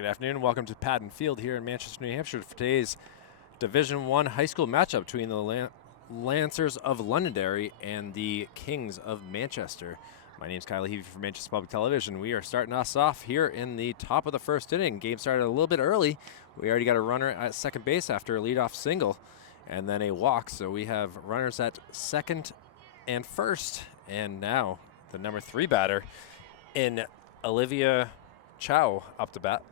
Good afternoon. Welcome to Patton Field here in Manchester, New Hampshire for today's Division I high school matchup between the Lancers of Londonderry and the Kings of Manchester. My name is Kyle Heavey from Manchester Public Television. We are starting us off here in the top of the first inning. Game started a little bit early. We already got a runner at second base after a leadoff single and then a walk. So we have runners at second and first. And now the number 3 batter in Olivia Chow up to bat.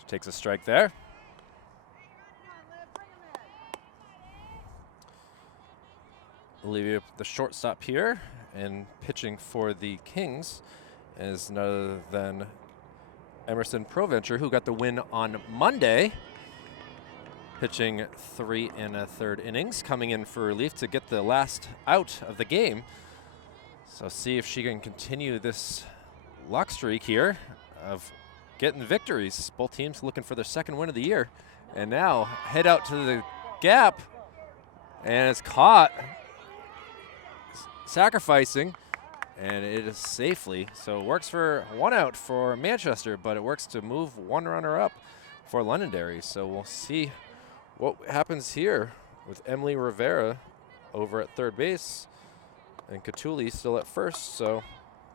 She takes a strike there. Olivia, the shortstop here, and pitching for the Kings is none other than Emerson Provencher, who got the win on Monday, pitching 3 1/3 innings, coming in for relief to get the last out of the game. So see if she can continue this luck streak here of getting victories. Both teams looking for their second win of the year. And now head out to the gap, and it's caught sacrificing, and it is safely. So it works for 1 out for Manchester, but it works to move 1 runner up for Londonderry. So we'll see what happens here with Emily Rivera over at third base and Catuli still at first. So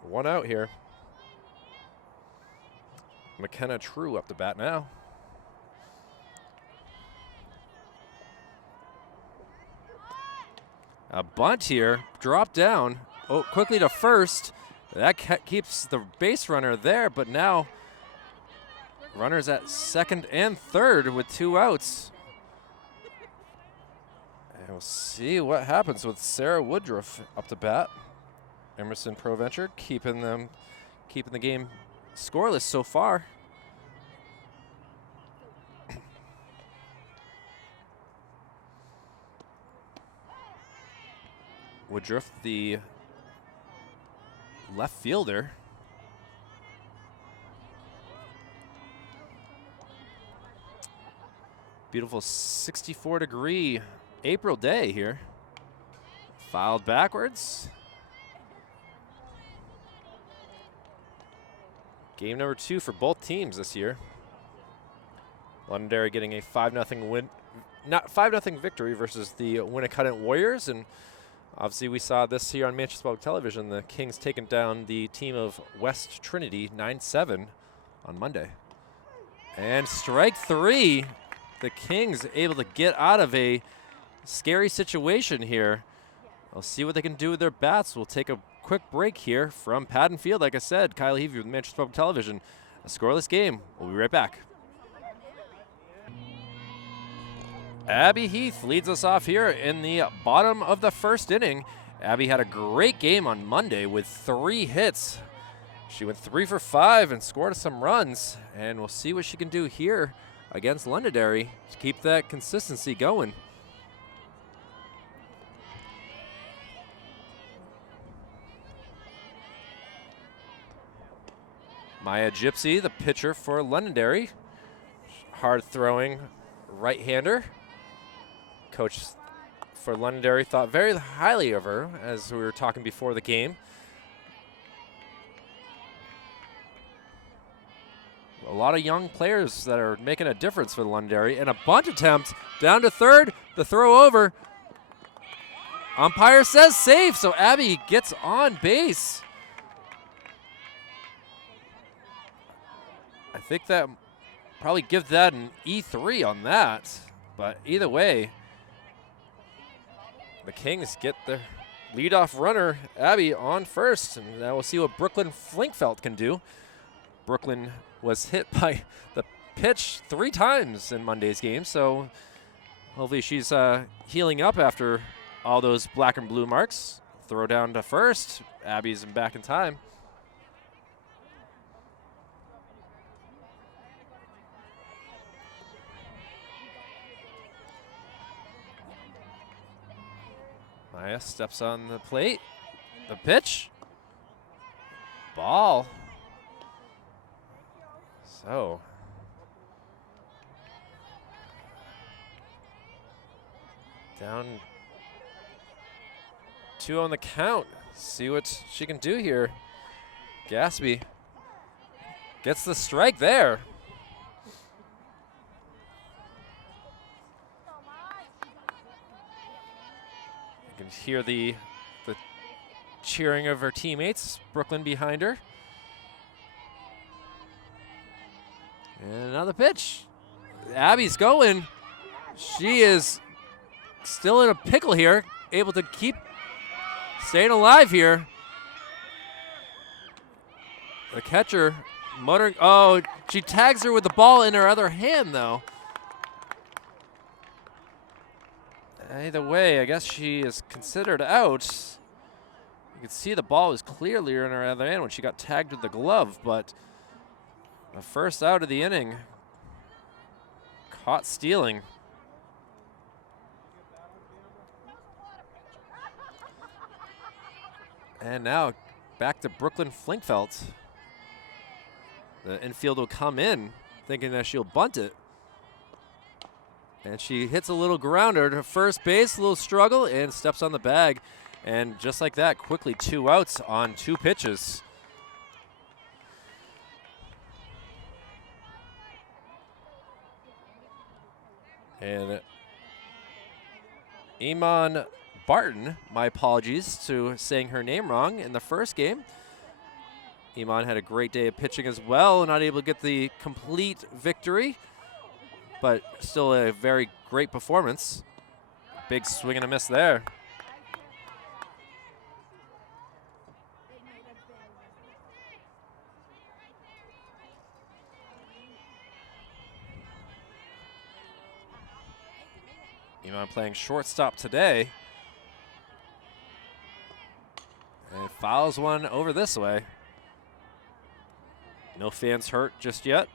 1 out here. McKenna True up to bat now. A bunt here, drop down, quickly to first. That keeps the base runner there, but now runners at second and third with 2 outs. And we'll see what happens with Sarah Woodruff up to bat. Emerson Provencher keeping the game scoreless so far. Woodruff, the left fielder. Beautiful 64-degree April day here. Filed backwards. Game number 2 for both teams this year. Londonderry getting a 5-0 win, not 5-0 victory versus the Winnicott Warriors, and obviously we saw this here on Manchester Public Television. The Kings taking down the team of West Trinity 9-7 on Monday. And strike 3. The Kings able to get out of a scary situation here. We'll see what they can do with their bats. We'll take a quick break here from Patton Field. Like I said, Kyle Heavey with Manchester Public Television. A scoreless game. We'll be right back. Abby Heath leads us off here in the bottom of the first inning. Abby had a great game on Monday with 3 hits. She went 3 for 5 and scored some runs, and we'll see what she can do here against Londonderry to keep that consistency going. Maya Gypsy, the pitcher for Londonderry. Hard-throwing right-hander. Coach for Londonderry thought very highly of her, as we were talking before the game. A lot of young players that are making a difference for Londonderry. And a bunt attempt down to third. The throw over. Umpire says safe, so Abby gets on base. I think that probably give that an E3 on that. But either way, the Kings get their leadoff runner, Abby, on first. And now we'll see what Brooklyn Flinkfelt can do. Brooklyn was hit by the pitch 3 times in Monday's game, so hopefully she's healing up after all those black and blue marks. Throw down to first. Abby's back in time. Maya steps on the plate. The pitch. Ball. So. Down 2 on the count. See what she can do here. Gaspy gets the strike there. hear the cheering of her teammates. Brooklyn behind her. And another pitch. Abby's going. She is still in a pickle here, able to keep staying alive here. The catcher muttering. Oh, she tags her with the ball in her other hand, though. Either way, I guess she is considered out. You can see the ball was clearly in her other hand when she got tagged with the glove, but the first out of the inning, caught stealing. And now back to Brooklyn Flinkfelt. The infield will come in, thinking that she'll bunt it. And she hits a little grounder to first base, a little struggle, and steps on the bag. And just like that, quickly 2 outs on 2 pitches. And Iman Barton, my apologies to saying her name wrong in the first game. Iman had a great day of pitching as well, not able to get the complete victory, but still a very great performance. Big swing and a miss there. Iman playing shortstop today. And fouls one over this way. No fans hurt just yet.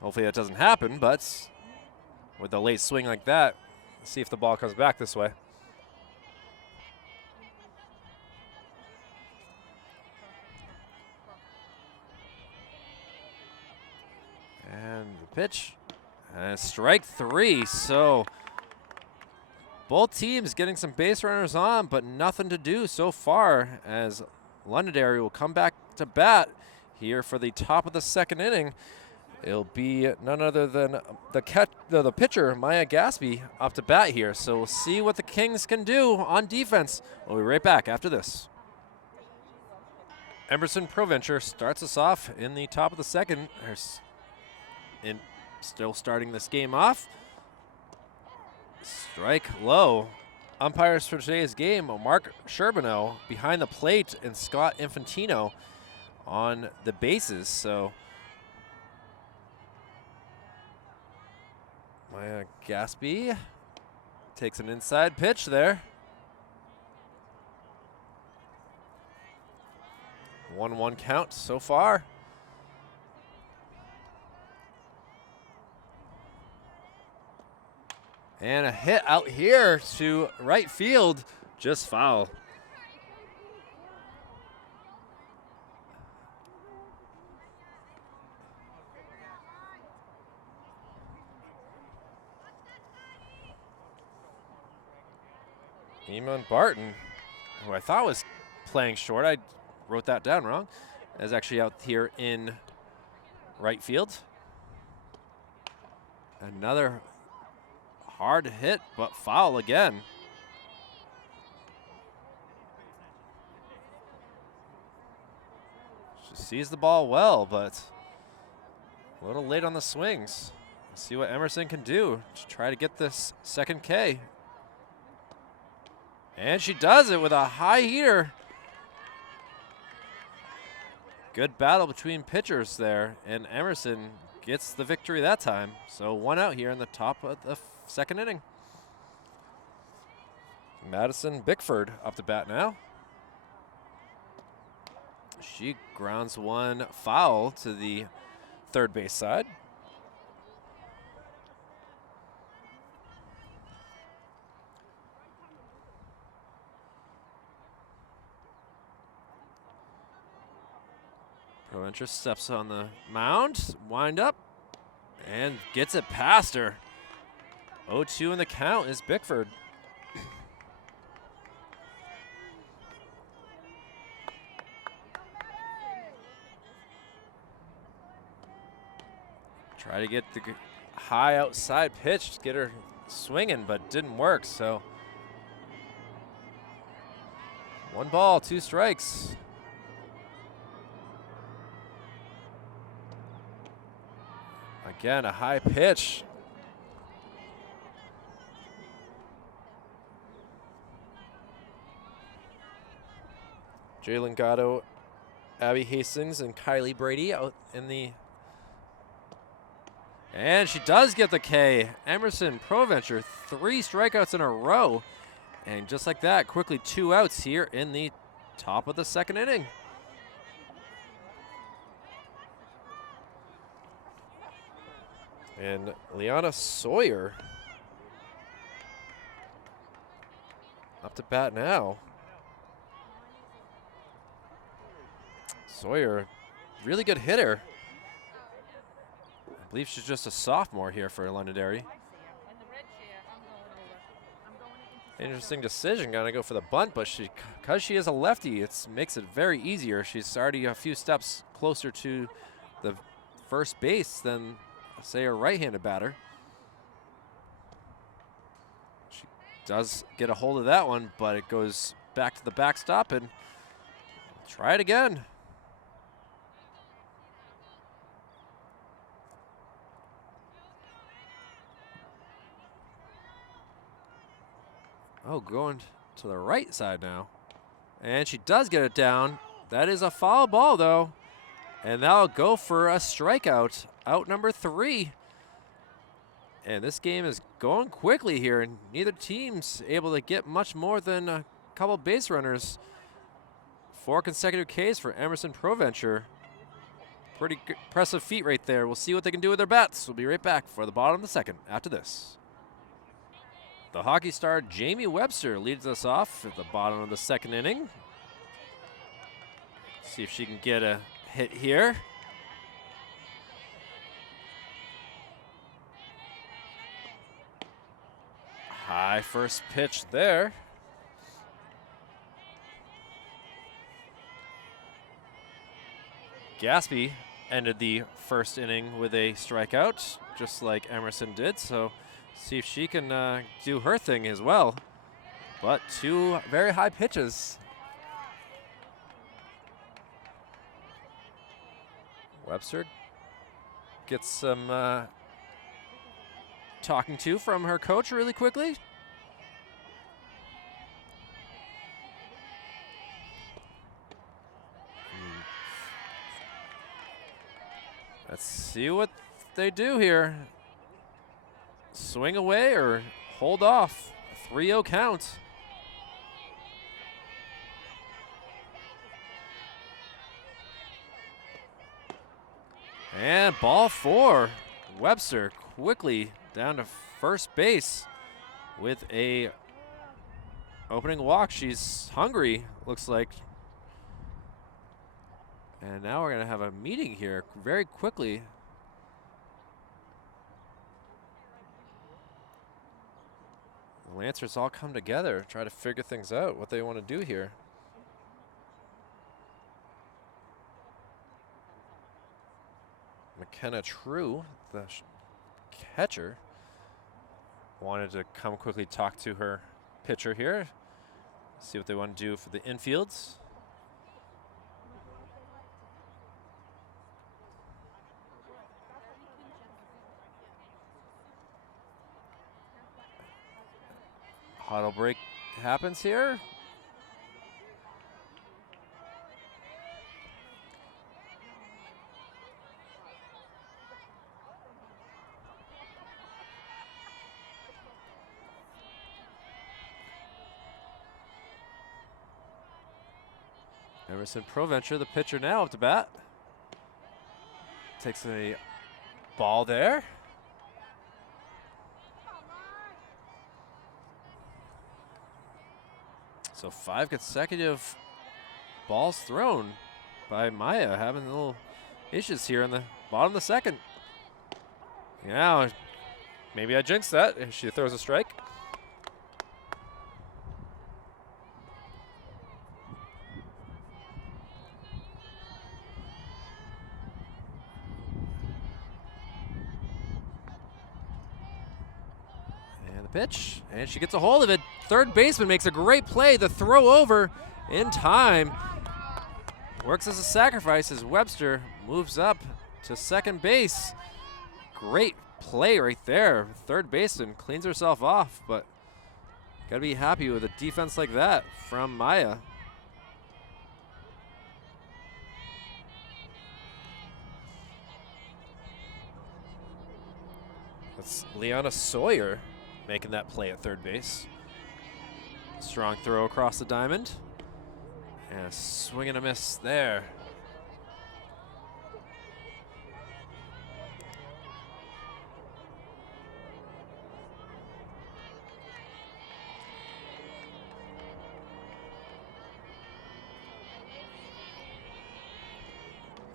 Hopefully that doesn't happen, but with a late swing like that, let's see if the ball comes back this way. And the pitch. And strike 3, so both teams getting some base runners on, but nothing to do so far as Londonderry will come back to bat here for the top of the second inning. It'll be none other than the pitcher, Maya Gaspy, up to bat here. So we'll see what the Kings can do on defense. We'll be right back after this. Emerson Provencher starts us off in the top of the second. Still starting this game off. Strike low. Umpires for today's game, Mark Sherbino behind the plate and Scott Infantino on the bases. So Maya Gaspy takes an inside pitch there. 1-1 count so far. And a hit out here to right field, just foul. Iman Barton, who I thought was playing short, I wrote that down wrong, is actually out here in right field. Another hard hit, but foul again. She sees the ball well, but a little late on the swings. Let's see what Emerson can do to try to get this second K. And she does it with a high heater. Good battle between pitchers there, and Emerson gets the victory that time. So 1 out here in the top of the second inning. Madison Bickford up to bat now. She grounds one foul to the third base side. Provencher steps on the mound, wind up, and gets it past her. 0-2 in the count is Bickford. Try to get the high outside pitch to get her swinging, but didn't work. So 1 ball, 2 strikes. Again, a high pitch. Jalen Gatto, Abby Hastings, and Kylie Brady out in the... And she does get the K. Emerson Provencher, 3 strikeouts in a row. And just like that, quickly 2 outs here in the top of the 2nd inning. And Liana Sawyer up to bat now. Sawyer, really good hitter. I believe she's just a sophomore here for Londonderry. Interesting decision, gonna go for the bunt, but because she is a lefty, it makes it very easier. She's already a few steps closer to the first base than, say, a right-handed batter. She does get a hold of that one, but it goes back to the backstop, and try it again. Oh, going to the right side now. And she does get it down. That is a foul ball, though. And that'll go for a strikeout. Out number 3. And this game is going quickly here, and neither team's able to get much more than a couple base runners. 4 consecutive Ks for Emerson Provencher. Pretty impressive feat right there. We'll see what they can do with their bats. We'll be right back for the bottom of the 2nd after this. The hockey star Jamie Webster leads us off at the bottom of the 2nd inning. See if she can get a hit here. High first pitch there. Gaspy ended the 1st inning with a strikeout, just like Emerson did, so see if she can do her thing as well. But 2 very high pitches. Webster gets some talking to from her coach really quickly. Let's see what they do here. Swing away or hold off. 3-0 count. And ball 4. Webster quickly down to first base with a opening walk. She's hungry, looks like. And now we're gonna have a meeting here very quickly. The Lancers all come together, try to figure things out, what they want to do here. McKenna True, the catcher, wanted to come quickly talk to her pitcher here, see what they want to do for the infields. Huddle break happens here. Emerson Provencher, the pitcher now up to bat. Takes a ball there. So 5 consecutive balls thrown by Maya, having a little issues here in the bottom of the 2nd. Now, maybe I jinxed that. She throws a strike. pitch, and she gets a hold of it. Third baseman makes a great play. The throw over in time. Works as a sacrifice as Webster moves up to second base. Great play right there. Third baseman cleans herself off, but got to be happy with a defense like that from Maya. That's Liana Sawyer making that play at third base. Strong throw across the diamond. And a swing and a miss there.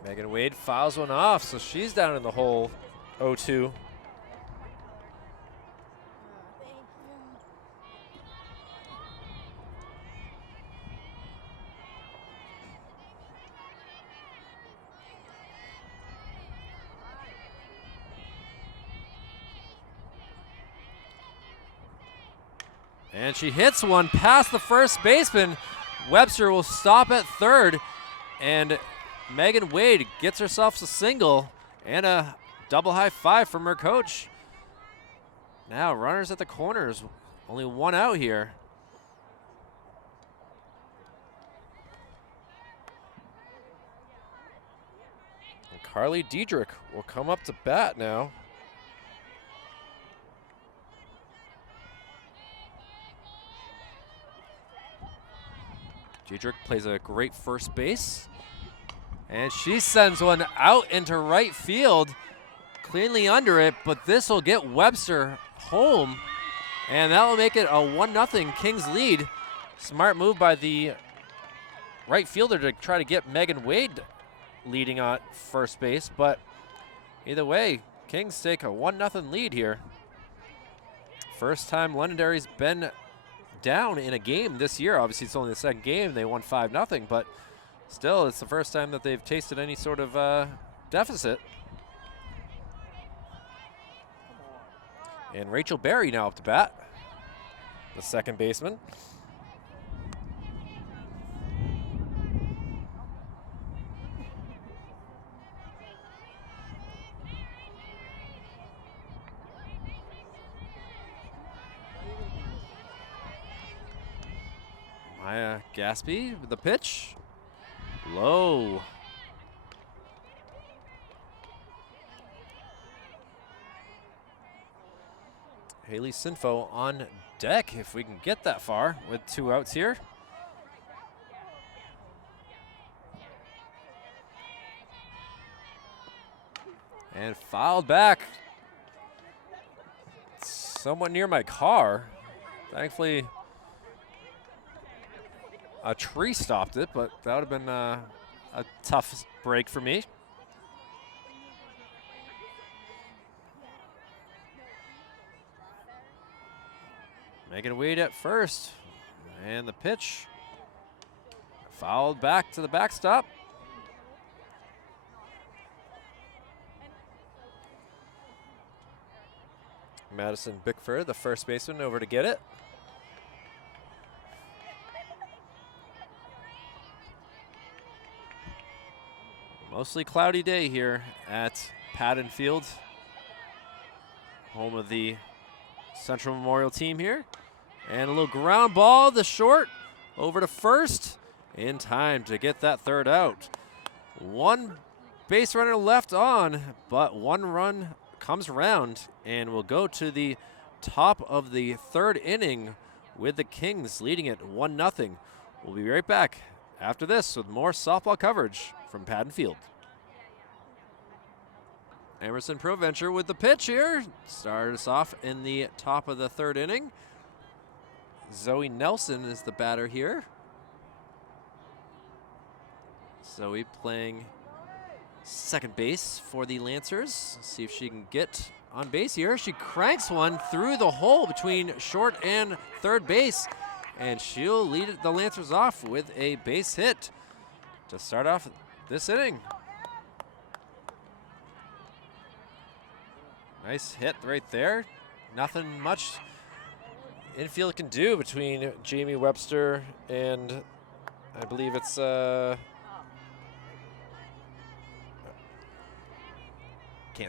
Megan Wade fouls one off, so she's down in the hole 0-2. And she hits one past the first baseman. Webster will stop at third, and Megan Wade gets herself a single and a double high five from her coach. Now runners at the corners, only one out here. And Carly Diedrich will come up to bat now. Diedrich plays a great first base. And she sends one out into right field, cleanly under it, but this will get Webster home, and that will make it a 1-0 Kings lead. Smart move by the right fielder to try to get Megan Wade leading on first base, but either way, Kings take a 1-0 lead here. First time Londonderry's been down in a game this year. Obviously, it's only the second game. They won 5-0, but still, it's the first time that they've tasted any sort of deficit. And Rachel Berry now up to bat, the second baseman. Maya Gaspy with the pitch. Low. Haley Sinfo on deck if we can get that far with 2 outs here. And fouled back. Somewhat near my car. Thankfully, a tree stopped it, but that would have been a tough break for me. Megan Wade at first, and the pitch fouled back to the backstop. Madison Bickford, the first baseman, over to get it. Mostly cloudy day here at Patton Field, home of the Central Memorial team here. And a little ground ball to short, over to first, in time to get that third out. One base runner left on, but one run comes around, and we'll go to the top of the third inning with the Kings leading it 1-0. We'll be right back after this with more softball coverage from Patton Field. Emerson Provencher with the pitch here. Started us off in the top of the third inning. Zoe Nelson is the batter here. Zoe playing second base for the Lancers. See if she can get on base here. She cranks one through the hole between short and third base, and she'll lead the Lancers off with a base hit to start off this inning. Nice hit right there. Nothing much infield can do between Jamie Webster and I believe it's can't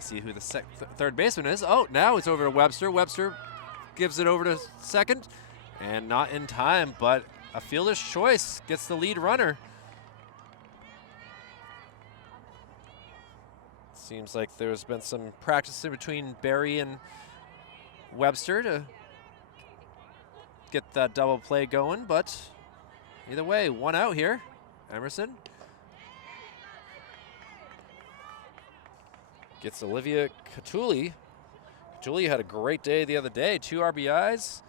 see who the third baseman is. Oh, now it's over to Webster. Webster gives it over to second, and not in time, but a fielder's choice gets the lead runner. Seems like there's been some practice in between Barry and Webster to get that double play going, but either way, one out here. Emerson gets Olivia Catulli. Catulli had a great day the other day. 2 RBIs,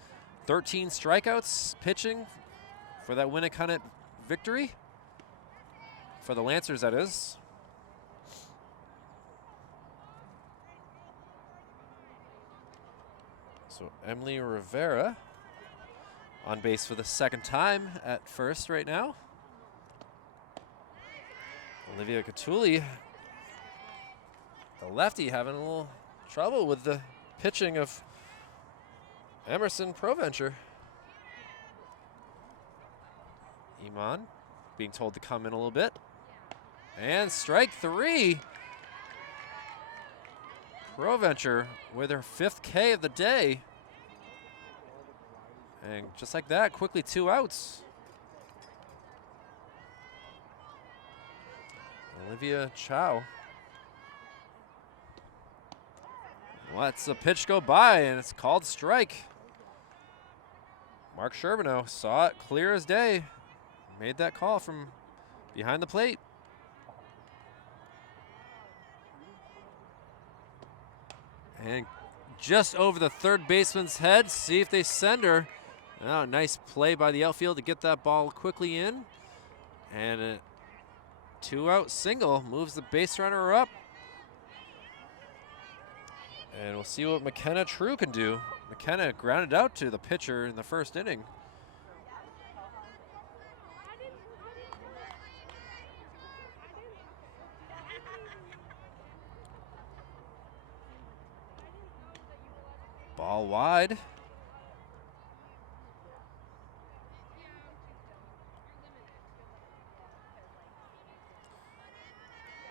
13 strikeouts pitching for that Winnicott victory. For the Lancers, that is. So Emily Rivera on base for the second time at first right now. Olivia Catulli, the lefty, having a little trouble with the pitching of Emerson Provencher. Iman being told to come in a little bit. And strike 3. Provencher with her 5th K of the day. And just like that, quickly 2 outs. Olivia Chow. Lets the pitch go by, and it's called strike. Mark Sherbino saw it clear as day. Made that call from behind the plate. And just over the third baseman's head, see if they send her. Oh, nice play by the outfield to get that ball quickly in. And a 2-out single moves the base runner up. And we'll see what McKenna True can do. McKenna grounded out to the pitcher in the first inning. Ball wide.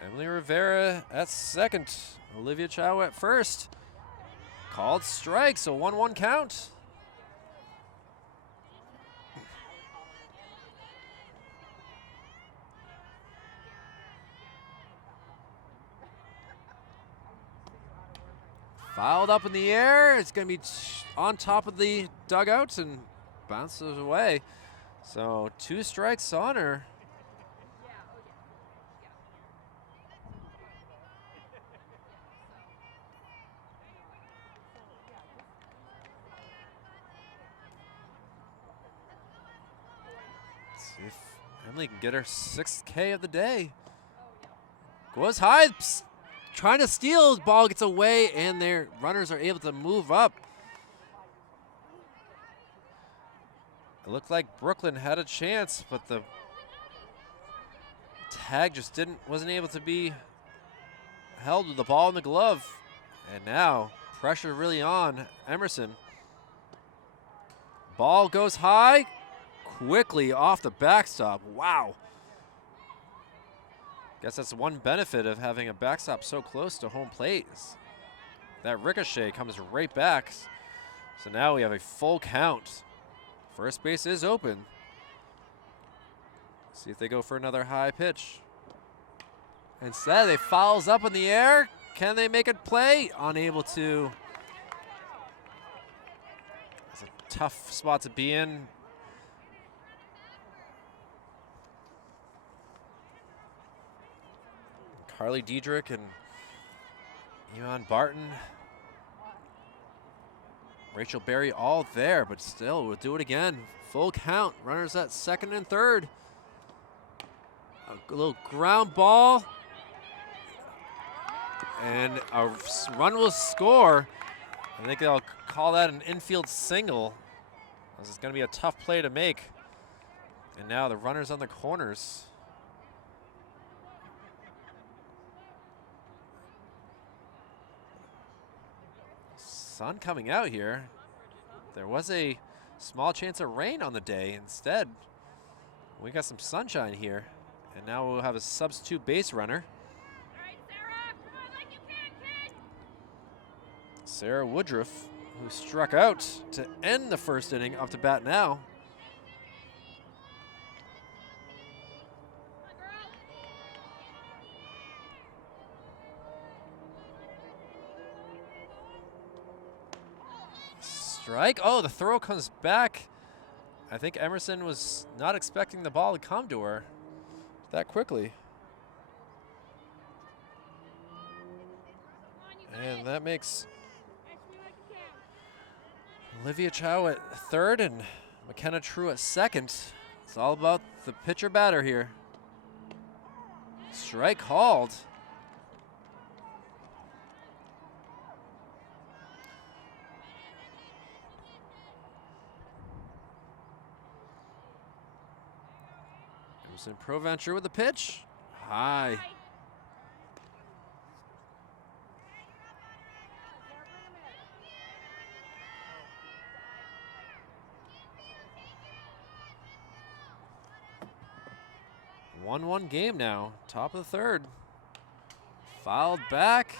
Emily Rivera at second. Olivia Chow at first. Called strike, so 1-1 count. Fouled up in the air. It's going to be on top of the dugout and bounces away. So 2 strikes on her. See if Emily can get her 6th K of the day. Goes high. Psst. Trying to steal, ball gets away, and their runners are able to move up. It looked like Brooklyn had a chance, but the tag just wasn't able to be held with the ball in the glove. And now pressure really on Emerson. Ball goes high, quickly off the backstop. Wow. Guess that's one benefit of having a backstop so close to home plate. That ricochet comes right back. So now we have a full count. First base is open. See if they go for another high pitch. Instead, they fouls up in the air. Can they make it play? Unable to. It's a tough spot to be in. Carly Diedrich and Iman Barton, Rachel Berry all there, but still, we'll do it again. Full count, runners at second and third. A little ground ball, and a run will score. I think they'll call that an infield single. This is going to be a tough play to make. And now the runners on the corners. Sun coming out here. There was a Small chance of rain on the day. Instead, we got some sunshine here. And now we'll have a substitute base runner. All right, Sarah, come on like you can, kid. Sarah Woodruff, who struck out to end the first inning, up to bat now. Come on, girl. Strike. Oh, the throw comes back. I think Emerson was not expecting the ball to come to her that quickly. And that makes Olivia Chow at third and McKenna True at second. It's all about the pitcher batter here. Strike called. Emerson Proventure with the pitch. High. 1-1 game now, top of the third. Fouled back.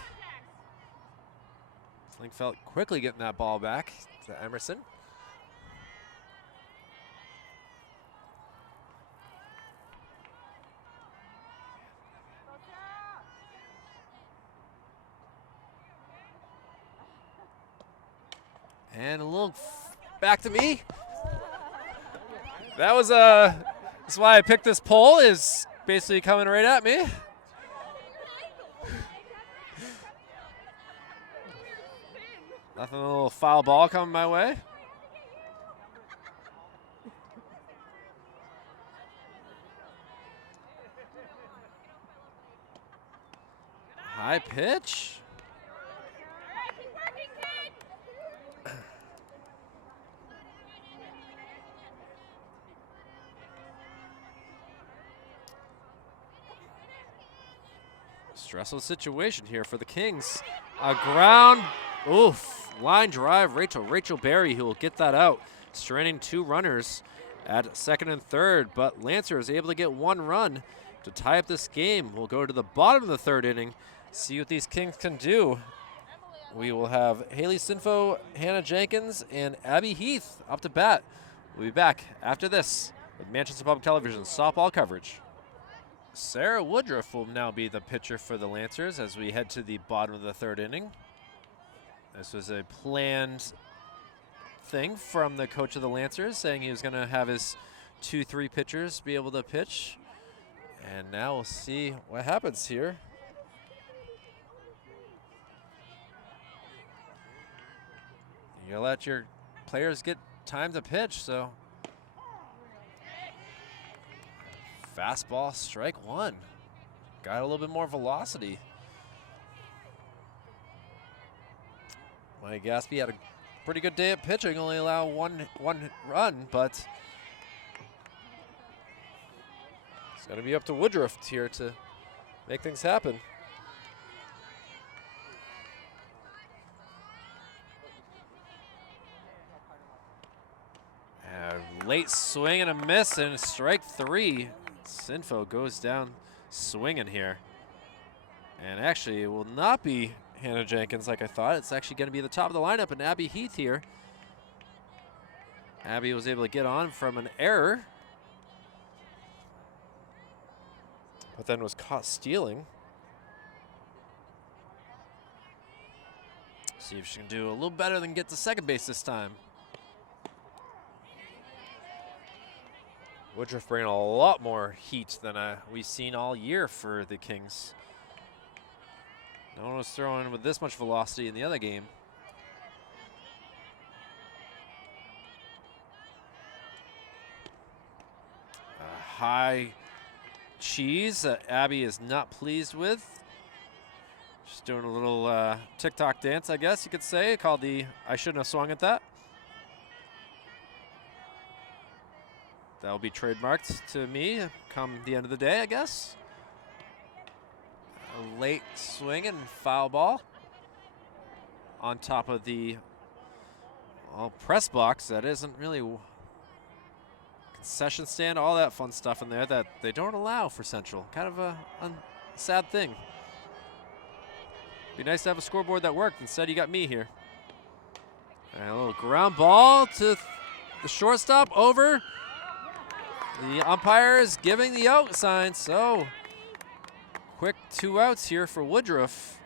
Slingfelt quickly getting that ball back to Emerson. And a little back to me. That was that's why I picked this pole, is basically coming right at me. Nothing, a little foul ball coming my way. High pitch. Stressful situation here for the Kings. A ground, line drive, Rachel Berry, who will get that out. Stranding two runners at second and third, but Lancer is able to get one run to tie up this game. We'll go to the bottom of the third inning, see what these Kings can do. We will have Haley Sinfo, Hannah Jenkins, and Abby Heath up to bat. We'll be back after this with Manchester Public Television softball coverage. Sarah Woodruff will now be the pitcher for the Lancers as we head to the bottom of the third inning. This was a planned thing from the coach of the Lancers, saying he was going to have his 2-3 pitchers be able to pitch. And now we'll see what happens here. You gotta let your players get time to pitch, so. Fastball, strike one. Got a little bit more velocity. Mike Gaspy had a pretty good day at pitching, only allow one run, but it's gonna be up to Woodruff here to make things happen. Late swing and a miss, and strike three. Sinfo goes down swinging here. And actually, it will not be Hannah Jenkins like I thought. It's actually going to be the top of the lineup, and Abby Heath here. Abby was able to get on from an error, but then was caught stealing. See if she can do a little better than get to second base this time. Woodruff bringing a lot more heat than we've seen all year for the Kings. No one was throwing with this much velocity in the other game. A high cheese that Abby is not pleased with. Just doing a little TikTok dance, I guess you could say, called the I shouldn't have swung at that. That'll be trademarked to me come the end of the day, I guess. A late swing and foul ball on top of the Well, press box, that isn't really concession stand, all that fun stuff in there that they don't allow for Central. Kind of a sad thing. Be nice to have a scoreboard that worked. Instead, you got me here. And a little ground ball to the shortstop over. The umpire is giving the out sign, so quick 2 outs here for Woodruff.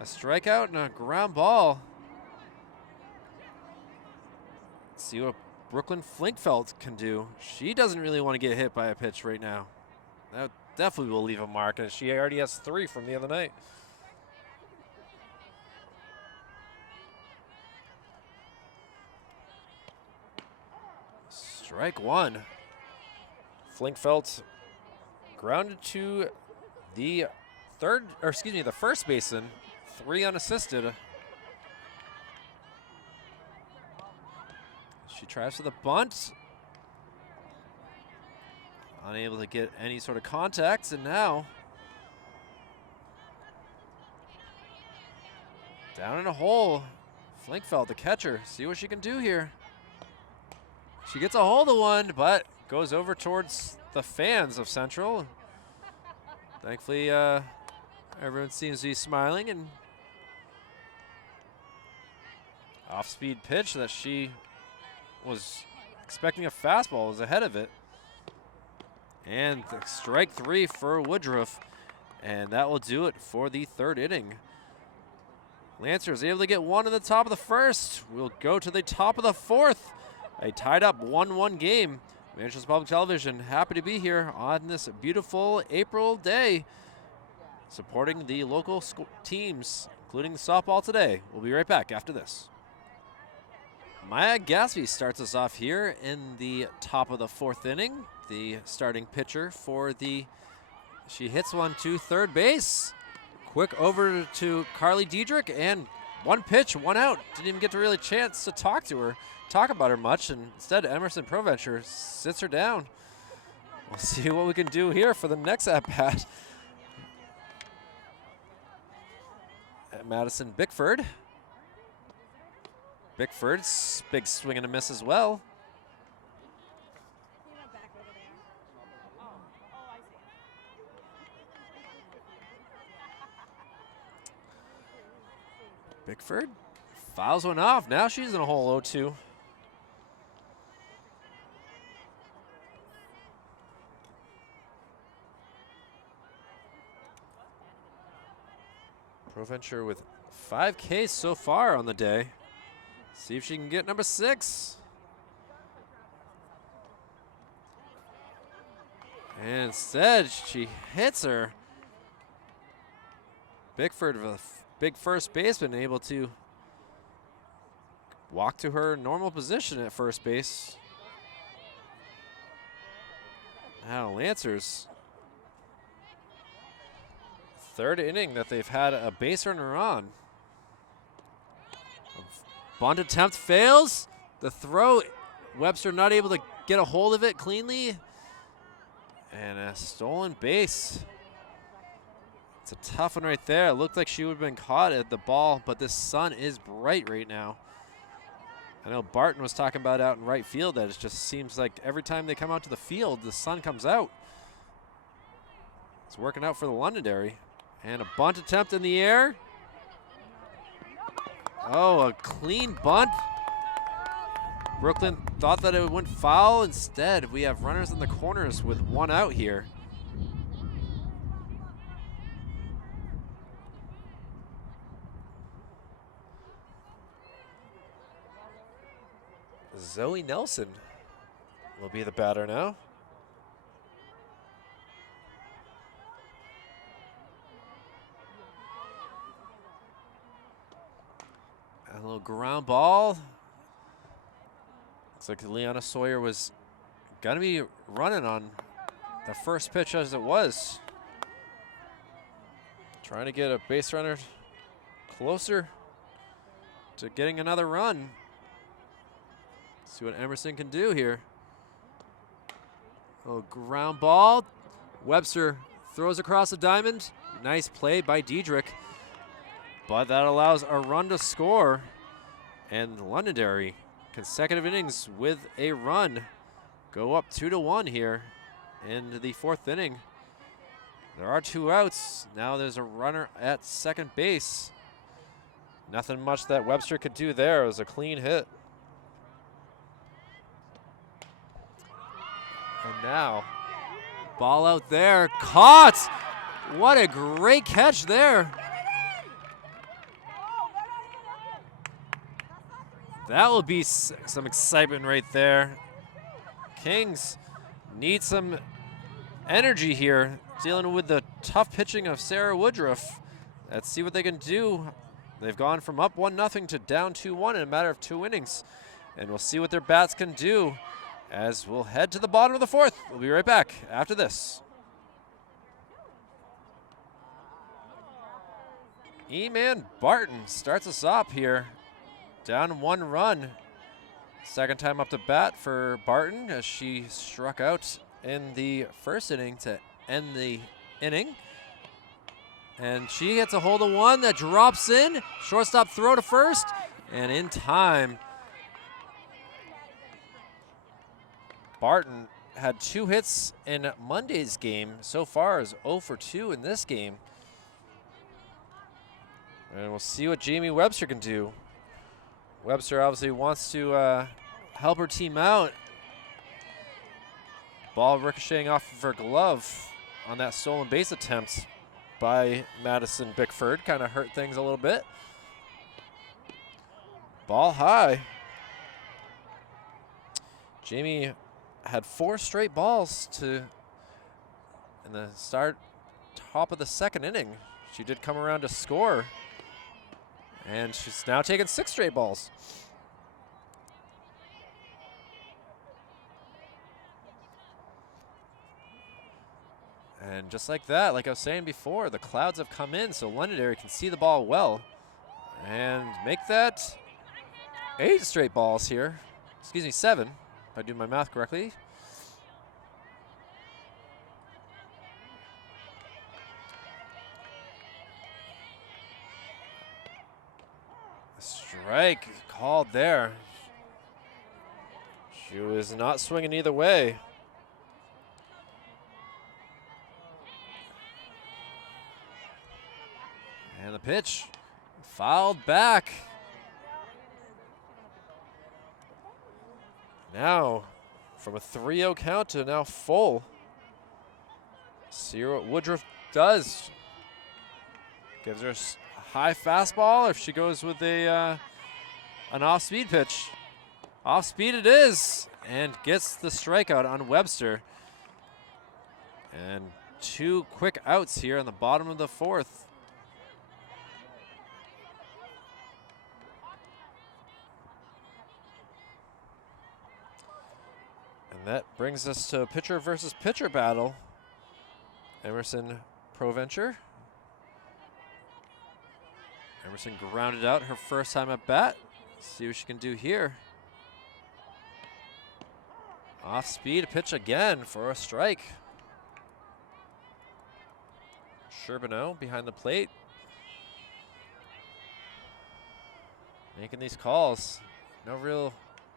A strikeout and a ground ball. Let's see what Brooklyn Flinkfeld can do. She doesn't really want to get hit by a pitch right now. That definitely will leave a mark, and she already has 3 from the other night. Strike 1. Flinkfeld grounded to the the first baseman, 3 unassisted. She tries for the bunt. Unable to get any sort of contact, and now down in a hole. Flinkfeld, the catcher, see what she can do here. She gets a hold of one, but goes over towards the fans of Central. Thankfully, everyone seems to be smiling, and off-speed pitch that she was expecting a fastball, was ahead of it. And strike 3 for Woodruff, and that will do it for the 3rd inning. Lancers able to get 1 in the top of the 1st. We'll go to the top of the 4th. A tied up 1-1 game. Manchester Public Television happy to be here on this beautiful April day, supporting the local teams, including the softball today. We'll be right back after this. Maya Gatsby starts us off here in the top of the 4th inning. The starting pitcher for she hits one to third base. Quick over to Carly Diedrich, and 1 pitch, 1 out. Didn't even get to really chance to talk about her much, and instead Emerson Provencher sits her down. We'll see what we can do here for the next at-bat. Madison Bickford. Bickford's big swing and a miss as well. Bickford fouls one off. Now she's in a hole 0-2. Provencher with 5 Ks so far on the day. See if she can get number 6. And instead, she hits her. Bickford with a big first baseman, able to walk to her normal position at first base. Now Lancers, 3rd inning that they've had a base runner on. Bunt attempt fails. The throw, Webster not able to get a hold of it cleanly. And a stolen base. It's a tough one right there. It looked like she would have been caught at the ball, but the sun is bright right now. I know Barton was talking about out in right field that it just seems like every time they come out to the field, the sun comes out. It's working out for the Londonderry. And a bunt attempt in the air. Oh, a clean bunt. Brooklyn thought that it went foul. Instead, we have runners in the corners with 1 out here. Zoe Nelson will be the batter now. A little ground ball. Looks like Leanna Sawyer was going to be running on the first pitch as it was. Trying to get a base runner closer to getting another run. See what Emerson can do here. Oh, ground ball. Webster throws across the diamond. Nice play by Diedrich. But that allows a run to score. And Londonderry, consecutive innings with a run, go up 2-1 here in the 4th inning. There are 2 outs. Now there's a runner at second base. Nothing much that Webster could do there. It was a clean hit. And now, ball out there, caught! What a great catch there. That will be some excitement right there. Kings need some energy here, dealing with the tough pitching of Sarah Woodruff. Let's see what they can do. They've gone from up 1-0 to down 2-1 in a matter of 2 innings. And we'll see what their bats can do as we'll head to the bottom of the 4th. We'll be right back after this. E-Man Barton starts us up here. Down 1 run. Second time up to bat for Barton as she struck out in the 1st inning to end the inning. And she gets a hold of one that drops in. Shortstop throw to first. And in time, Barton had 2 hits in Monday's game. So far is 0 for 2 in this game. And we'll see what Jamie Webster can do. Webster obviously wants to help her team out. Ball ricocheting off of her glove on that stolen base attempt by Madison Bickford. Kind of hurt things a little bit. Ball high. Jamie had 4 straight balls in the top of the 2nd inning. She did come around to score. And she's now taken 6 straight balls. And just like that, like I was saying before, the clouds have come in so Londonderry can see the ball well and make that 8 straight balls here. Excuse me, 7, if I do my math correctly. Strike called there. She was not swinging either way. And the pitch fouled back. Now, from a 3-0 count to now full. See what Woodruff does. Gives her a high fastball, or if she goes with an off-speed pitch. Off-speed it is, and gets the strikeout on Webster. And 2 quick outs here on the bottom of the 4th. And that brings us to a pitcher versus pitcher battle. Emerson Provencher. Emerson grounded out her first time at bat. See what she can do here. Off speed pitch again for a strike. Charbonneau behind the plate. Making these calls. No real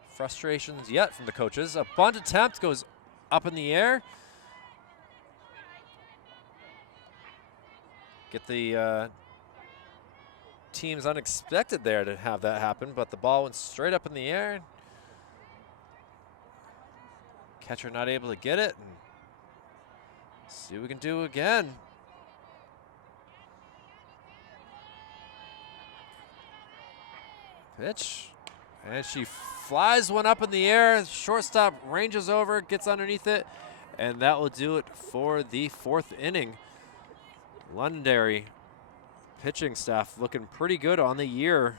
frustrations yet from the coaches. A bunt attempt goes up in the air. Get the team's unexpected there to have that happen, but the ball went straight up in the air. Catcher not able to get it. And see what we can do again. Pitch. And she flies one up in the air. Shortstop ranges over, gets underneath it, and that will do it for the 4th inning. Londonderry pitching staff looking pretty good on the year,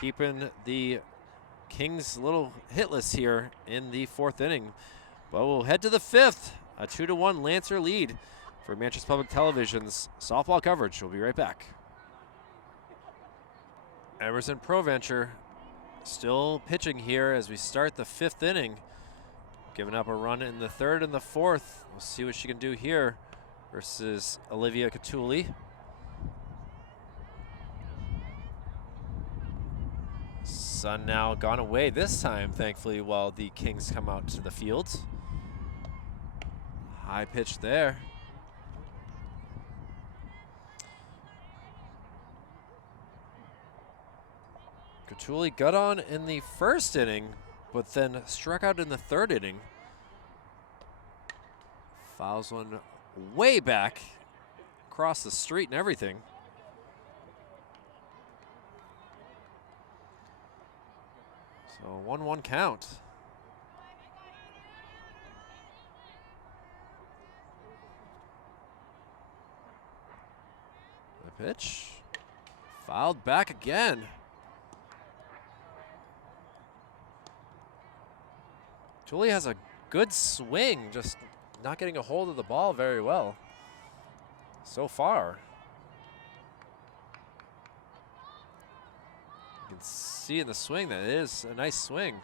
keeping the Kings a little hitless here in the 4th inning. But we'll head to the 5th, a 2-1 Lancer lead for Manchester Public Television's softball coverage. We'll be right back. Emerson Provencher still pitching here as we start the 5th inning. Giving up a run in the 3rd and the 4th. We'll see what she can do here versus Olivia Catulli. Sun now gone away this time, thankfully, while the Kings come out to the field. High pitch there. Catuli got on in the first inning, but then struck out in the third inning. Fouls one way back across the street and everything. So 1-1 count. The pitch. Fouled back again. Julie has a good swing, just not getting a hold of the ball very well so far. You can see in the swing that it is a nice swing.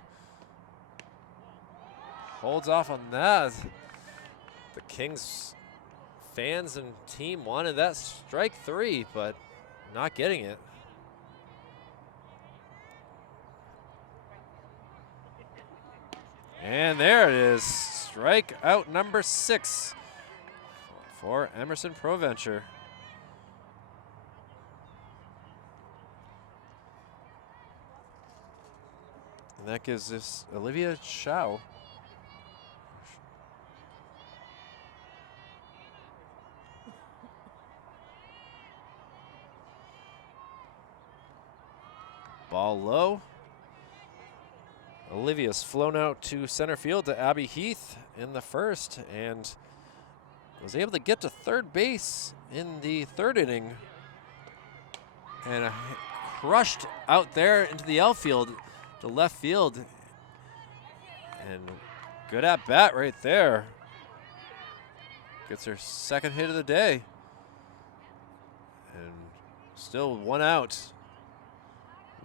Holds off on that. The Kings fans and team wanted that strike three, but not getting it. And there it is, strikeout number 6 for Emerson Provencher. And that gives us Olivia Chow. Ball low. Olivia's flown out to center field to Abby Heath in the first and was able to get to third base in the third inning and crushed out there into the outfield to left field. And good at bat right there. Gets her second hit of the day. And still one out.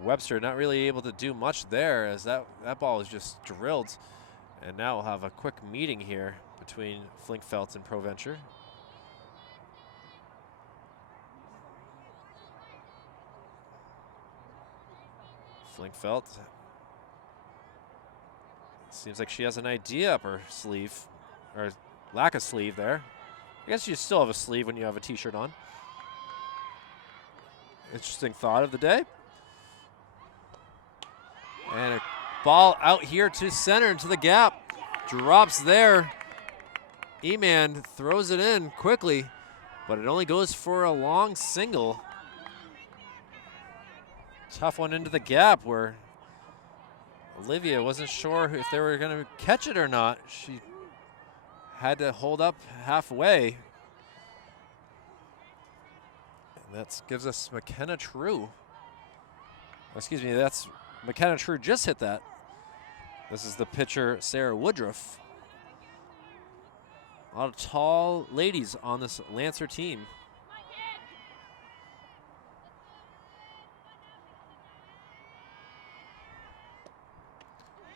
Webster not really able to do much there as that ball is just drilled. And now we'll have a quick meeting here between Flinkfelt and Provencher. Flinkfelt seems like she has an idea up her sleeve, or lack of sleeve there. I guess you still have a sleeve when you have a t-shirt on. Interesting thought of the day. And a ball out here to center into the gap. Drops there. E-Man throws it in quickly, but it only goes for a long single. Tough one into the gap where Olivia wasn't sure if they were going to catch it or not. She had to hold up halfway. And that gives us McKenna True. Excuse me, that's McKenna True just hit that. This is the pitcher, Sarah Woodruff. A lot of tall ladies on this Lancer team.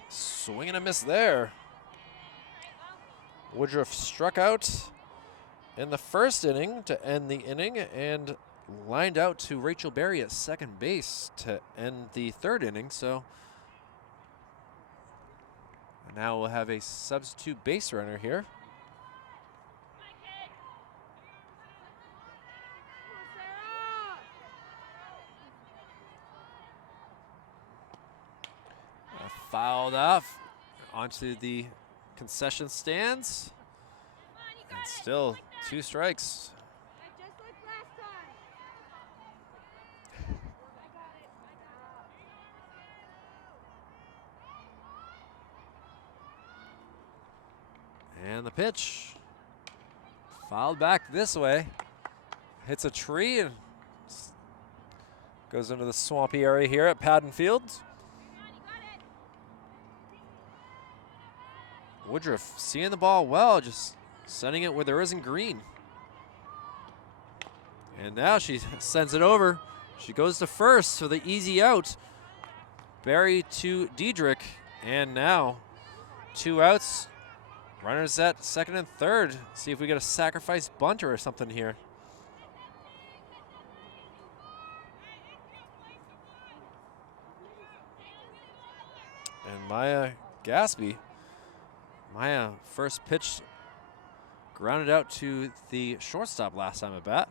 Swing and a miss there. Woodruff struck out in the first inning to end the inning and lined out to Rachel Berry at second base to end the third inning. So now we'll have a substitute base runner here. Fouled off onto the concession stands. And still 2 strikes. And the pitch. Fouled back this way. Hits a tree and goes into the swampy area here at Padden Field. Woodruff seeing the ball well, just sending it where there isn't green. And now she sends it over. She goes to first for the easy out. Berry to Diedrich, and now 2 outs. Runners at second and third. See if we get a sacrifice bunter or something here. Maya Gaspy. Maya first pitch grounded out to the shortstop last time at bat.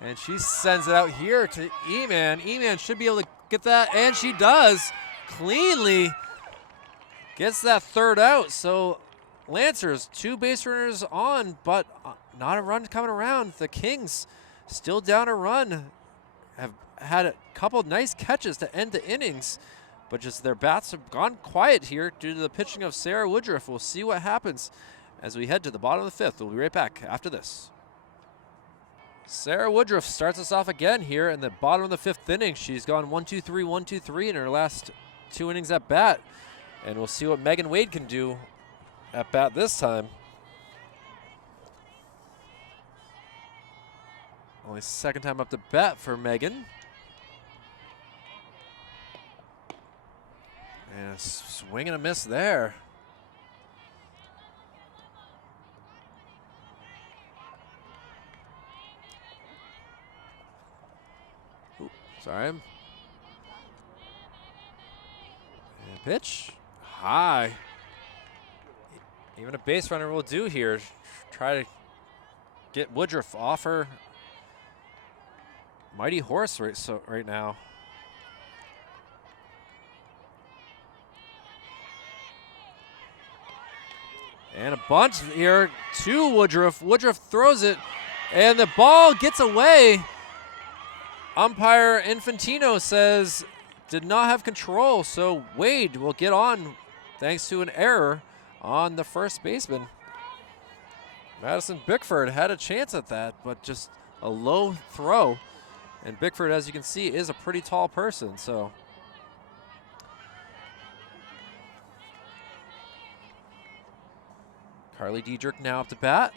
And she sends it out here to E-Man. E-Man should be able to get that, and she does. Cleanly gets that third out. So Lancers, 2 base runners on, but not a run coming around. The Kings still down a run. Have had a couple nice catches to end the innings, but just their bats have gone quiet here due to the pitching of Sarah Woodruff. We'll see what happens as we head to the bottom of the 5th. We'll be right back after this. Sarah Woodruff starts us off again here in the bottom of the 5th inning. She's gone 1-2-3, 1-2-3 in her last 2 innings at bat. And we'll see what Megan Wade can do at bat this time. Only 2nd time up to bat for Megan. And a swing and a miss there. Ooh, sorry. And pitch. High. Even a base runner will do here. Try to get Woodruff off her mighty horse right now. And a bunt here to Woodruff. Woodruff throws it, and the ball gets away. Umpire Infantino says did not have control, so Wade will get on thanks to an error on the first baseman. Madison Bickford had a chance at that, but just a low throw. And Bickford, as you can see, is a pretty tall person, so. Carly Diedrich now up to bat.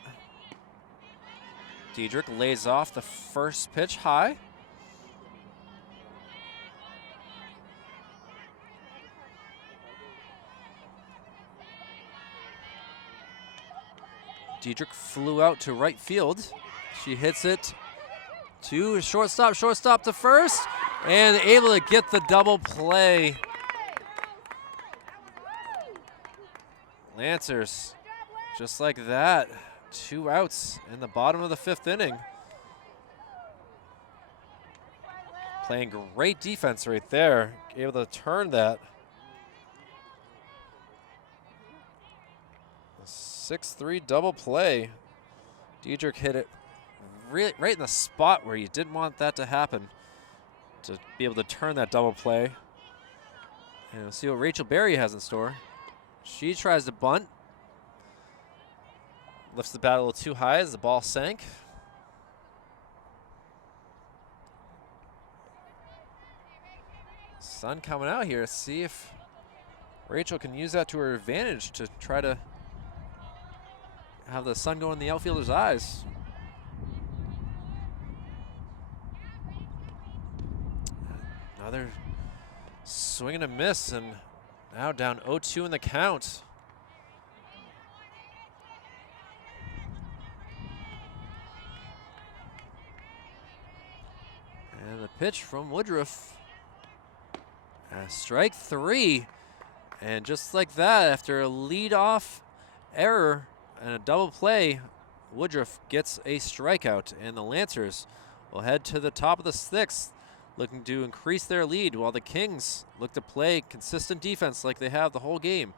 Diedrich lays off the first pitch high. Diedrich flew out to right field. She hits it to shortstop, shortstop to first, and able to get the double play. Lancers, just like that, 2 outs in the bottom of the 5th inning. Playing great defense right there, able to turn that. 6-3 double play. Diedrich hit it right in the spot where you didn't want that to happen, to be able to turn that double play. And we'll see what Rachel Berry has in store. She tries to bunt. Lifts the bat a little too high as the ball sank. Sun coming out here. See if Rachel can use that to her advantage to try to have the sun go in the outfielder's eyes. Another swing and a miss, and now down 0-2 in the count. And the pitch from Woodruff. Strike 3. And just like that, after a lead-off error and a double play, Woodruff gets a strikeout, and the Lancers will head to the top of the 6th, looking to increase their lead, while the Kings look to play consistent defense like they have the whole game.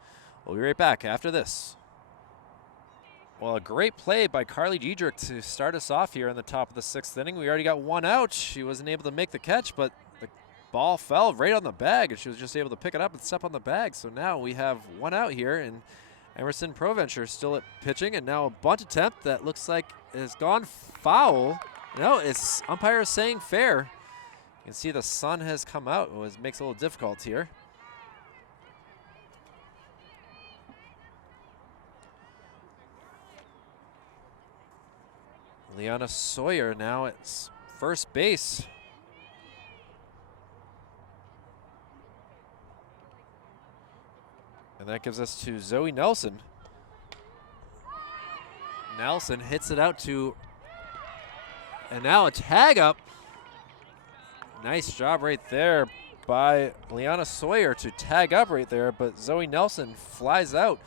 We'll be right back after this. Well, a great play by Carly Diedrich to start us off here in the top of the 6th inning. We already got 1 out. She wasn't able to make the catch, but the ball fell right on the bag, and she was just able to pick it up and step on the bag. So now we have 1 out here, and Emerson Provencher still at pitching, and now a bunt attempt that looks like has gone foul. No, it's umpire saying fair. You can see the sun has come out, which makes it a little difficult here. Liana Sawyer now at first base. And that gives us to Zoe Nelson. Nelson hits it out to, and now a tag up. Nice job right there by Liana Sawyer to tag up right there, but Zoe Nelson flies out.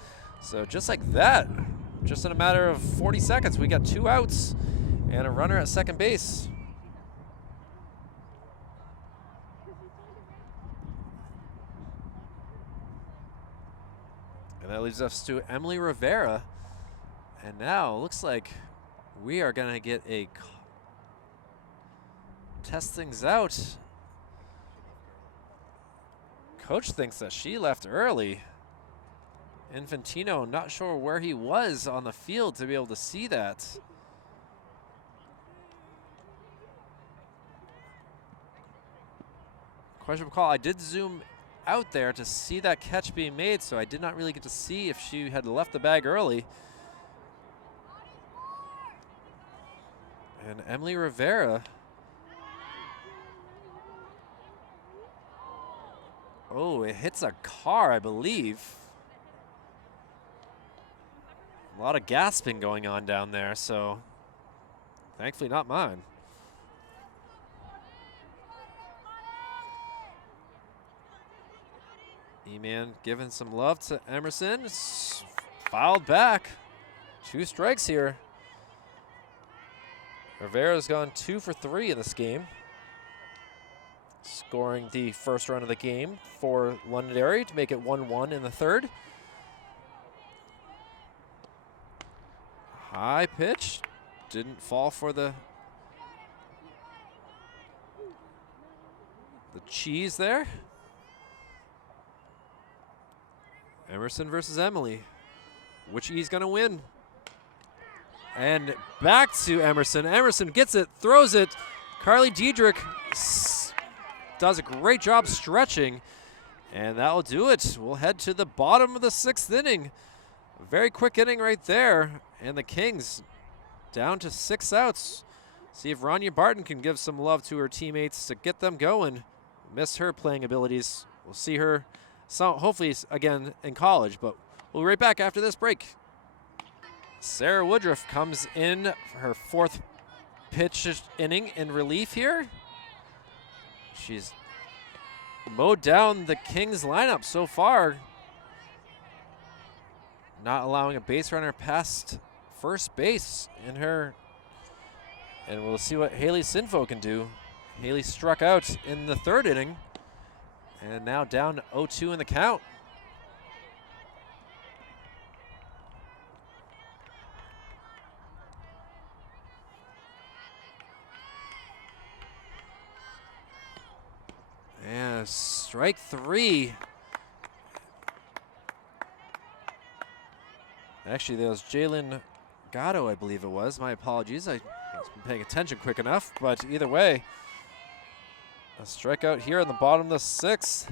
So just like that, just in a matter of 40 seconds, we got 2 outs and a runner at second base. And that leaves us to Emily Rivera. And now it looks like we are going to get a test things out. Coach thinks that she left early. Infantino, not sure where he was on the field to be able to see that. Questionable call. I did zoom out there to see that catch being made, so I did not really get to see if she had left the bag early. And Emily Rivera. Oh, it hits a car, I believe. A lot of gasping going on down there, so thankfully not mine. E-Man giving some love to Emerson. Fouled back. 2 strikes here. Rivera's gone 2 for 3 in this game, scoring the first run of the game for Londonderry to make it 1-1 in the third. High pitch, didn't fall for the cheese there. Emerson versus Emily. Which E's gonna win? And back to Emerson. Emerson gets it, throws it. Carly Diedrich does a great job stretching, and that'll do it. We'll head to the bottom of the 6th inning. A very quick inning right there, and the Kings down to 6 outs. See if Rania Barton can give some love to her teammates to get them going. Miss her playing abilities. We'll see her hopefully again in college, but we'll be right back after this break. Sarah Woodruff comes in for her 4th pitch inning in relief here. She's mowed down the Kings lineup so far, not allowing a base runner past first base in her. And we'll see what Haley Sinfo can do. Haley struck out in the 3rd inning and now down 0-2 in the count. And strike 3. Actually, that was Jalen Gatto, I believe it was. My apologies. I wasn't paying attention quick enough. But either way, a strikeout here in the bottom of the 6th.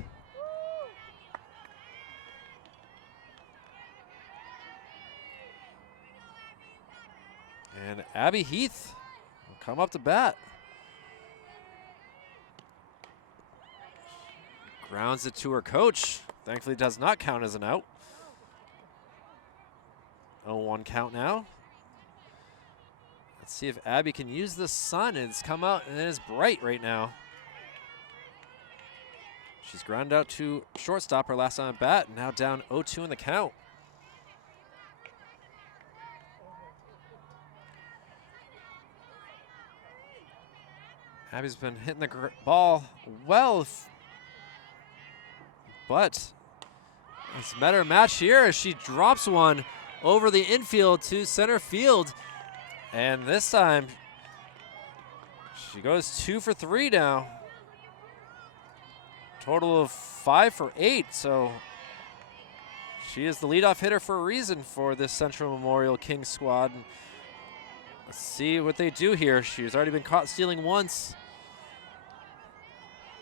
And Abby Heath will come up to bat. Grounds it to her coach. Thankfully does not count as an out. 0-1 count now. Let's see if Abby can use the sun. It's come out and it is bright right now. She's grounded out to shortstop her last time at bat, now down 0-2 in the count. Abby's been hitting the ball well, but it's a matter of match here as she drops one over the infield to center field. And this time, she goes 2 for 3 now. Total of 5 for 8, so she is the leadoff hitter for a reason for this Central Memorial Kings squad. Let's see what they do here. She's already been caught stealing once.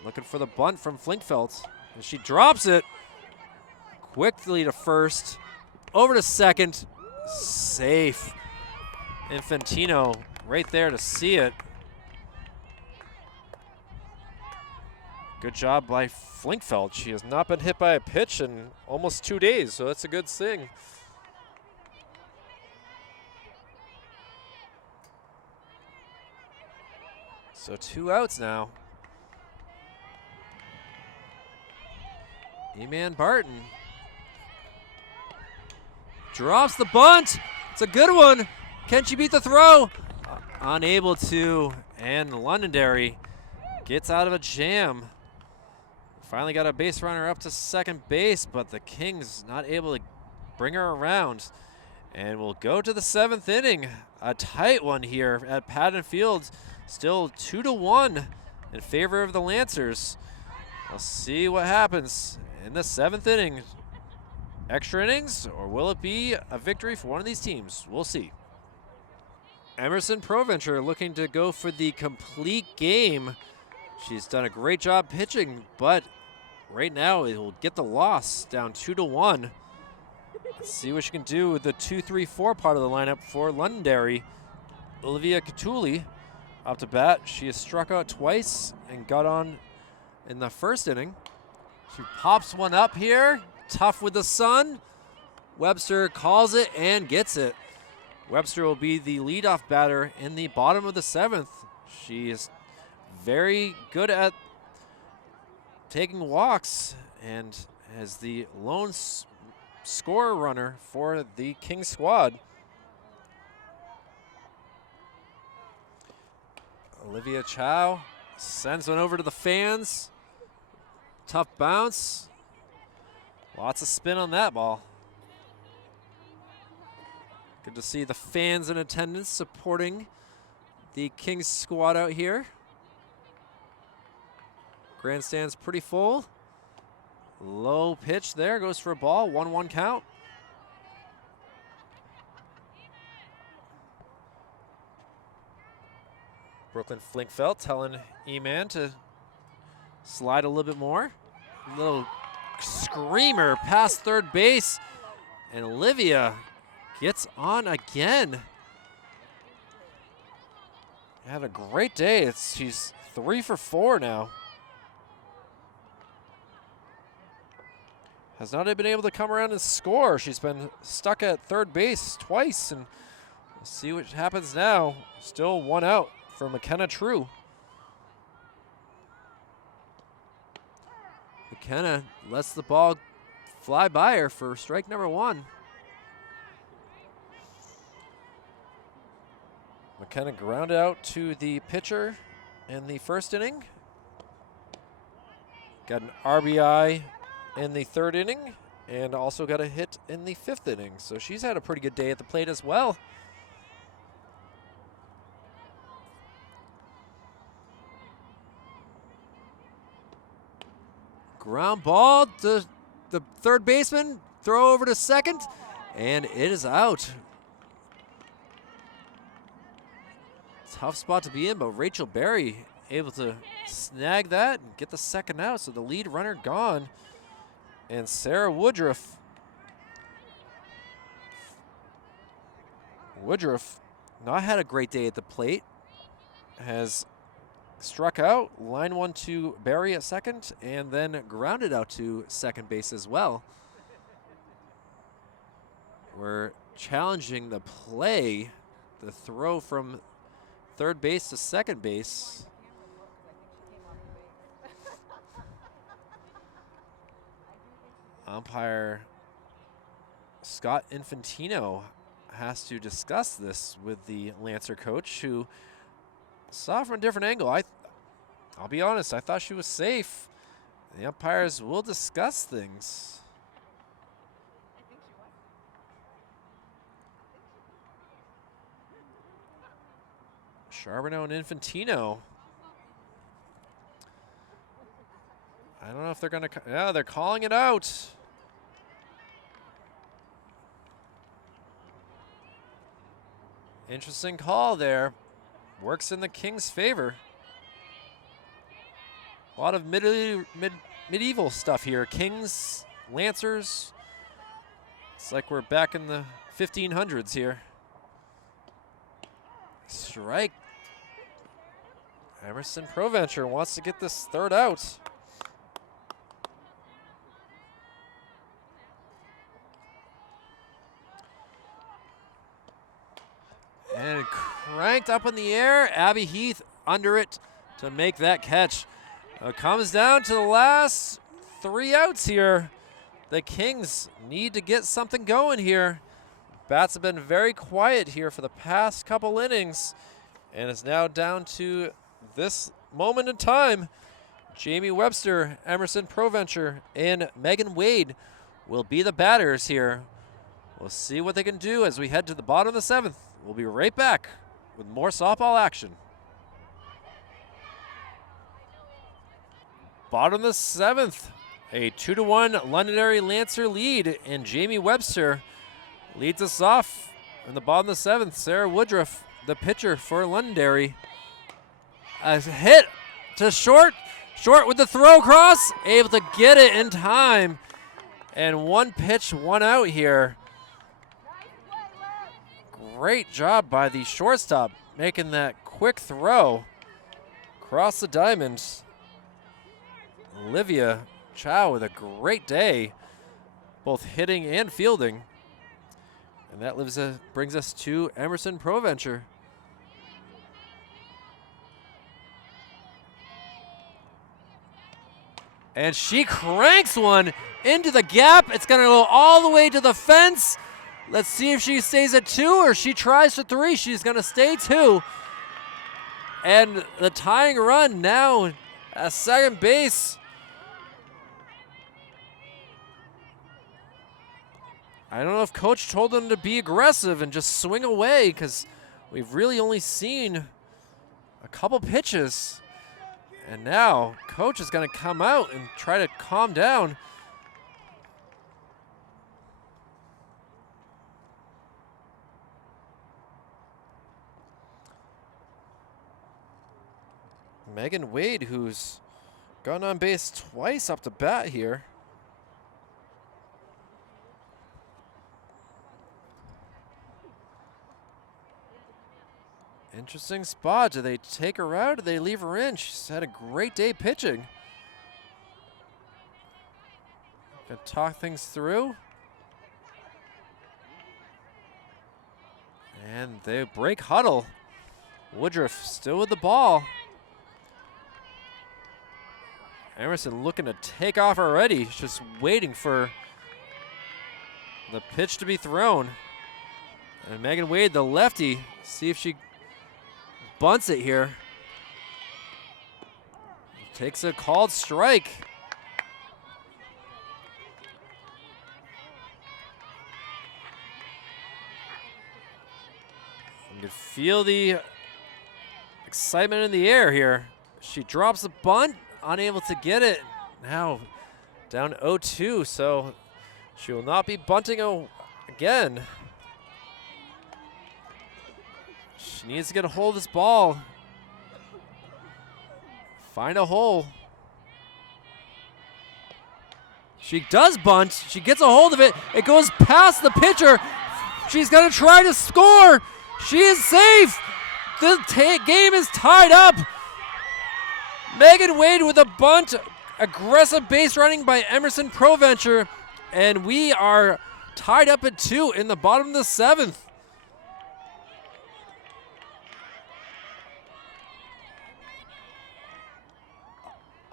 Looking for the bunt from Flinkfeld. And she drops it quickly to first, over to second, safe. Infantino right there to see it. Good job by Flinkfeld. She has not been hit by a pitch in almost 2 days, so that's a good thing. So 2 outs now. E-Man Barton drops the bunt. It's a good one. Can she beat the throw? Unable to, and Londonderry gets out of a jam. Finally got a base runner up to second base, but the Kings not able to bring her around. And we'll go to the 7th inning. A tight one here at Patton Field. Still 2-1 in favor of the Lancers. We'll see what happens in the 7th inning. Extra innings, or will it be a victory for one of these teams? We'll see. Emerson Provencher looking to go for the complete game. She's done a great job pitching, but right now it will get the loss down 2-1. Let's see what she can do with the 2-3-4 part of the lineup for Londonderry. Olivia Catulli up to bat. She has struck out twice and got on in the 1st inning. She pops one up here. Tough with the sun. Webster calls it and gets it. Webster will be the leadoff batter in the bottom of the 7th. She is very good at taking walks and as the lone scorer runner for the King squad. Olivia Chow sends one over to the fans. Tough bounce. Lots of spin on that ball. Good to see the fans in attendance supporting the Kings squad out here. Grandstand's pretty full. Low pitch there, goes for a ball, 1-1 count. Brooklyn Flinkfeld telling E-Man to slide a little bit more. Little screamer past third base, and Olivia gets on again. Had a great day. She's 3 for 4 now. Has not been able to come around and score. She's been stuck at third base twice, and we'll see what happens now. Still 1 out for McKenna True. McKenna lets the ball fly by her for strike number 1. McKenna grounded out to the pitcher in the 1st inning. Got an RBI in the 3rd inning and also got a hit in the 5th inning. So she's had a pretty good day at the plate as well. Ground ball to the third baseman, throw over to second, and it is out. Tough spot to be in, but Rachel Berry able to snag that and get the 2nd out, so the lead runner gone. And Sarah Woodruff not had a great day at the plate, has struck out, line 1 to Barry at 2nd, and then grounded out to 2nd base as well. We're challenging the play, the throw from 3rd base to 2nd base. Umpire Scott Infantino has to discuss this with the Lancer coach, who saw it from a different angle. I'll be honest, I thought she was safe. The umpires will discuss things. Charbonneau and Infantino. I don't know if they're going to, yeah, they're calling it out. Interesting call there. Works in the Kings' favor. A lot of medieval stuff here. Kings, Lancers. It's like we're back in the 1500s here. Strike. Emerson Provencher wants to get this 3rd out. And cranked up in the air. Abby Heath under it to make that catch. It comes down to the last 3 outs here. The Kings need to get something going here. Bats have been very quiet here for the past couple innings, and it's now down to this moment in time. Jamie Webster, Emerson Provencher, and Megan Wade will be the batters here. We'll see what they can do as we head to the bottom of the 7th. We'll be right back with more softball action. Bottom of the 7th, a 2-1 Londonderry Lancer lead, and Jamie Webster leads us off in the bottom of the 7th. Sarah Woodruff, the pitcher for Londonderry. A hit to short with the throw across, able to get it in time. And 1 pitch, 1 out here. Great job by the shortstop, making that quick throw across the diamonds. Olivia Chow with a great day, both hitting and fielding. And that brings us to Emerson Provencher. And she cranks one into the gap. It's going to go all the way to the fence. Let's see if she stays at 2 or she tries for 3. She's going to stay 2. And the tying run now at second base. I don't know if coach told them to be aggressive and just swing away, because we've really only seen a couple pitches. And now coach is going to come out and try to calm down. Megan Wade, who's gone on base twice up to bat here. Interesting spot. Do they take her out or do they leave her in? She's had a great day pitching. Gonna talk things through. And they break huddle. Woodruff still with the ball. Emerson looking to take off already. Just waiting for the pitch to be thrown. And Megan Wade, the lefty, see if she bunts it here. Takes a called strike. You can feel the excitement in the air here. She drops the bunt, unable to get it. Now down 0-2, so she will not be bunting again. She needs to get a hold of this ball. Find a hole. She does bunt. She gets a hold of it. It goes past the pitcher. She's going to try to score. She is safe. The game is tied up. Megan Wade with a bunt. Aggressive base running by Emerson Provencher. And we are tied up at 2 in the bottom of the 7th.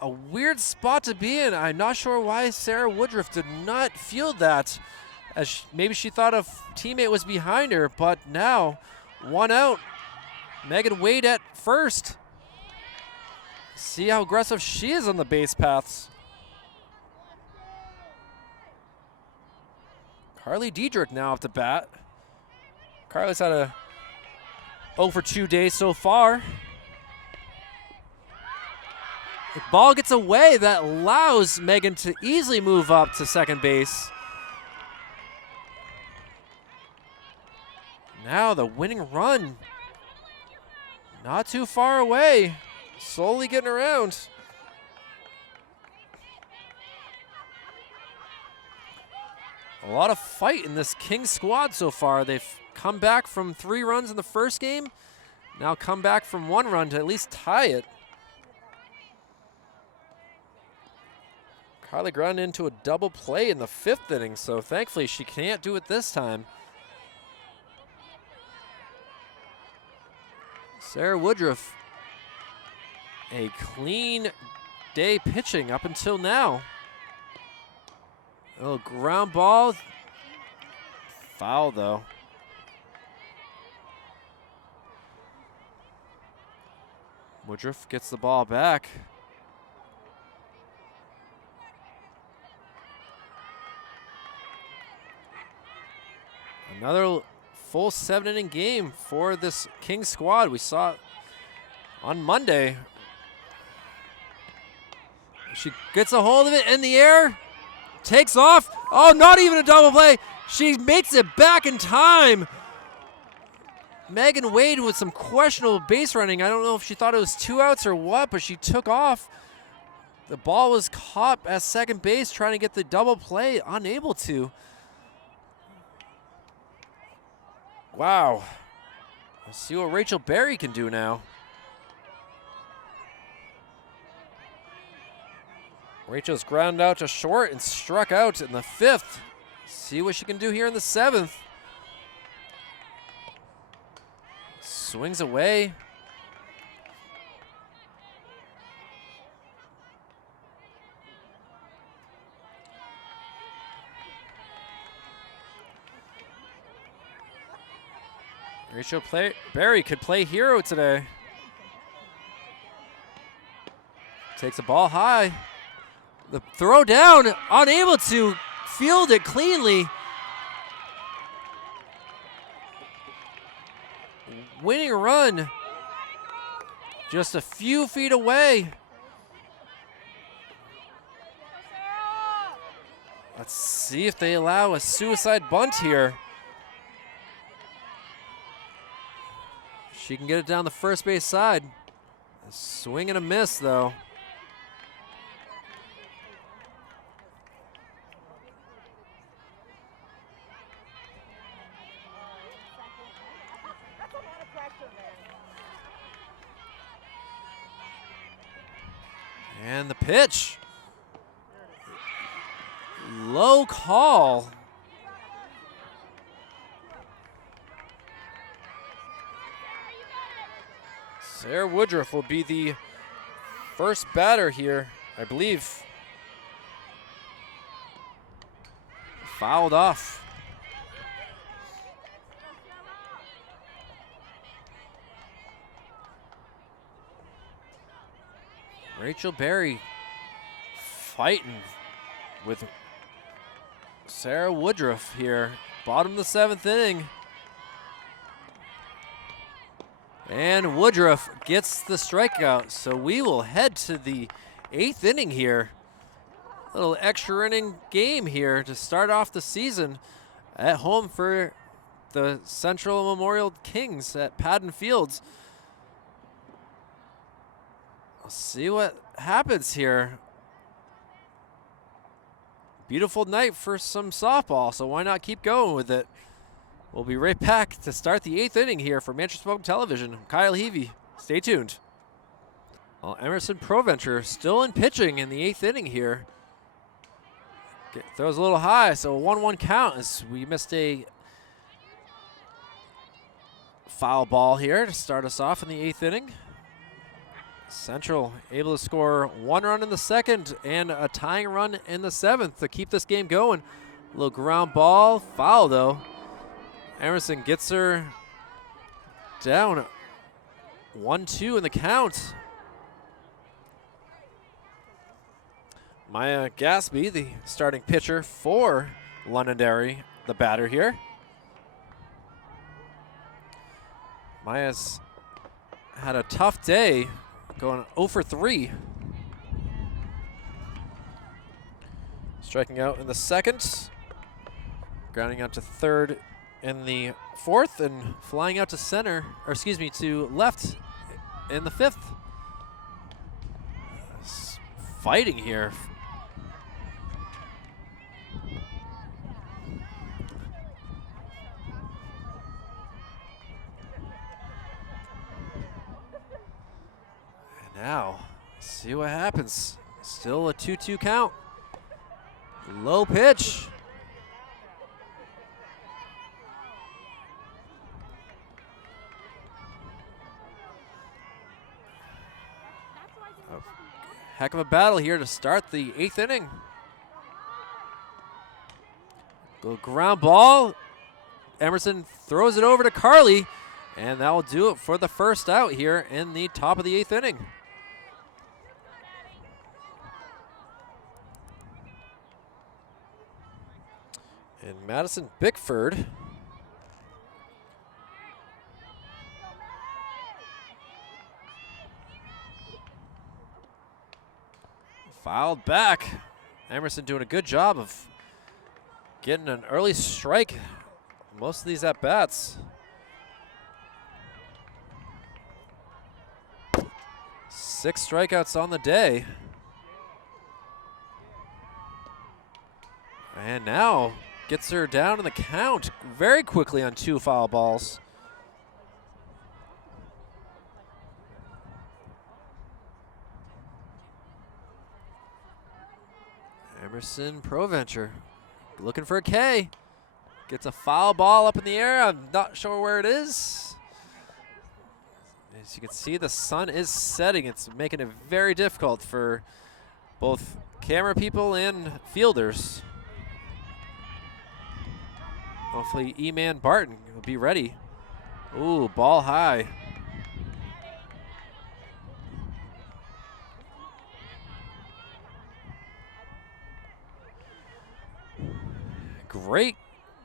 A weird spot to be in. I'm not sure why Sarah Woodruff did not field that, as maybe she thought a teammate was behind her, but now 1 out. Megan Wade at first. See how aggressive she is on the base paths. Carly Diedrich now up to bat. Carly's had a 0-for-2 day so far. The ball gets away. That allows Megan to easily move up to second base. Now the winning run. Not too far away. Slowly getting around. A lot of fight in this Kings squad so far. They've come back from 3 runs in the first game. Now come back from 1 run to at least tie it. Carly grounded into a double play in the 5th inning, so thankfully she can't do it this time. Sarah Woodruff, a clean day pitching up until now. A little ground ball. Foul, though. Woodruff gets the ball back. Another full 7-inning game for this Kings squad. We saw it on Monday. She gets a hold of it in the air, takes off. Oh, not even a double play. She makes it back in time. Megan Wade with some questionable base running. I don't know if she thought it was 2 outs or what, but she took off. The ball was caught at second base trying to get the double play, unable to. Wow. Let's see what Rachel Berry can do now. Rachel's grounded out to short and struck out in the 5th. See what she can do here in the 7th. Swings away. Rachel Berry could play hero today. Takes a ball high. The throw down, unable to field it cleanly. Winning run, just a few feet away. Let's see if they allow a suicide bunt here. She can get it down the first base side. A swing and a miss, though. And the pitch. Low call. Sarah Woodruff will be the first batter here, I believe. Fouled off. Rachel Berry fighting with Sarah Woodruff here. Bottom of the 7th inning. And Woodruff gets the strikeout. So we will head to the 8th inning here. A little extra inning game here to start off the season at home for the Central Memorial Kings at Padden Fields. We'll see what happens here. Beautiful night for some softball, so why not keep going with it? We'll be right back to start the 8th inning here for Manchester Public Television. I'm Kyle Heavey. Stay tuned. Well, Emerson Proventure still in pitching in the 8th inning here. Throws a little high, so a 1-1 count as we missed a foul ball here to start us off in the 8th inning. Central able to score 1 run in the 2nd and a tying run in the 7th to keep this game going. A little ground ball, foul though. Emerson gets her down 1-2 in the count. Maya Gaspy, the starting pitcher for Londonderry, the batter here. Maya's had a tough day, going 0 for 3. Striking out in the 2nd, grounding out to 3rd in the 4th, and flying out to center, or excuse me, to left in the 5th. Fighting here. Now, see what happens. Still a 2-2 count. Low pitch. A heck of a battle here to start the 8th inning. Go ground ball. Emerson throws it over to Carly, and that will do it for the first out here in the top of the 8th inning. And Madison Bickford fouled back. Emerson doing a good job of getting an early strike most of these at-bats. 6 strikeouts on the day. And now gets her down in the count very quickly on 2 foul balls. Emerson Proventure looking for a K. Gets a foul ball up in the air. I'm not sure where it is. As you can see, the sun is setting. It's making it very difficult for both camera people and fielders. Hopefully E-Man Barton will be ready. Ooh, ball high. Great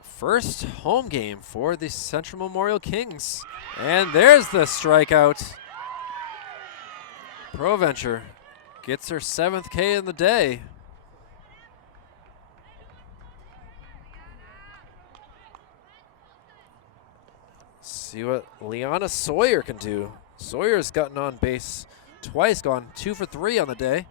first home game for the Central Memorial Kings. And there's the strikeout. Proventure gets her 7th K in the day. See what Liana Sawyer can do. Sawyer's gotten on base twice, gone 2 for 3 on the day.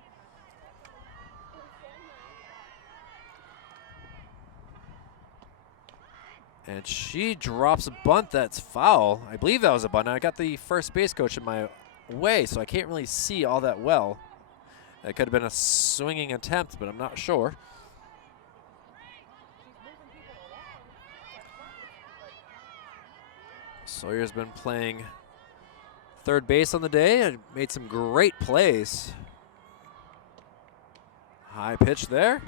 And she drops a bunt that's foul. I believe that was a bunt. I got the first base coach in my way, so I can't really see all that well. It could have been a swinging attempt, but I'm not sure. Sawyer's been playing third base on the day and made some great plays. High pitch there.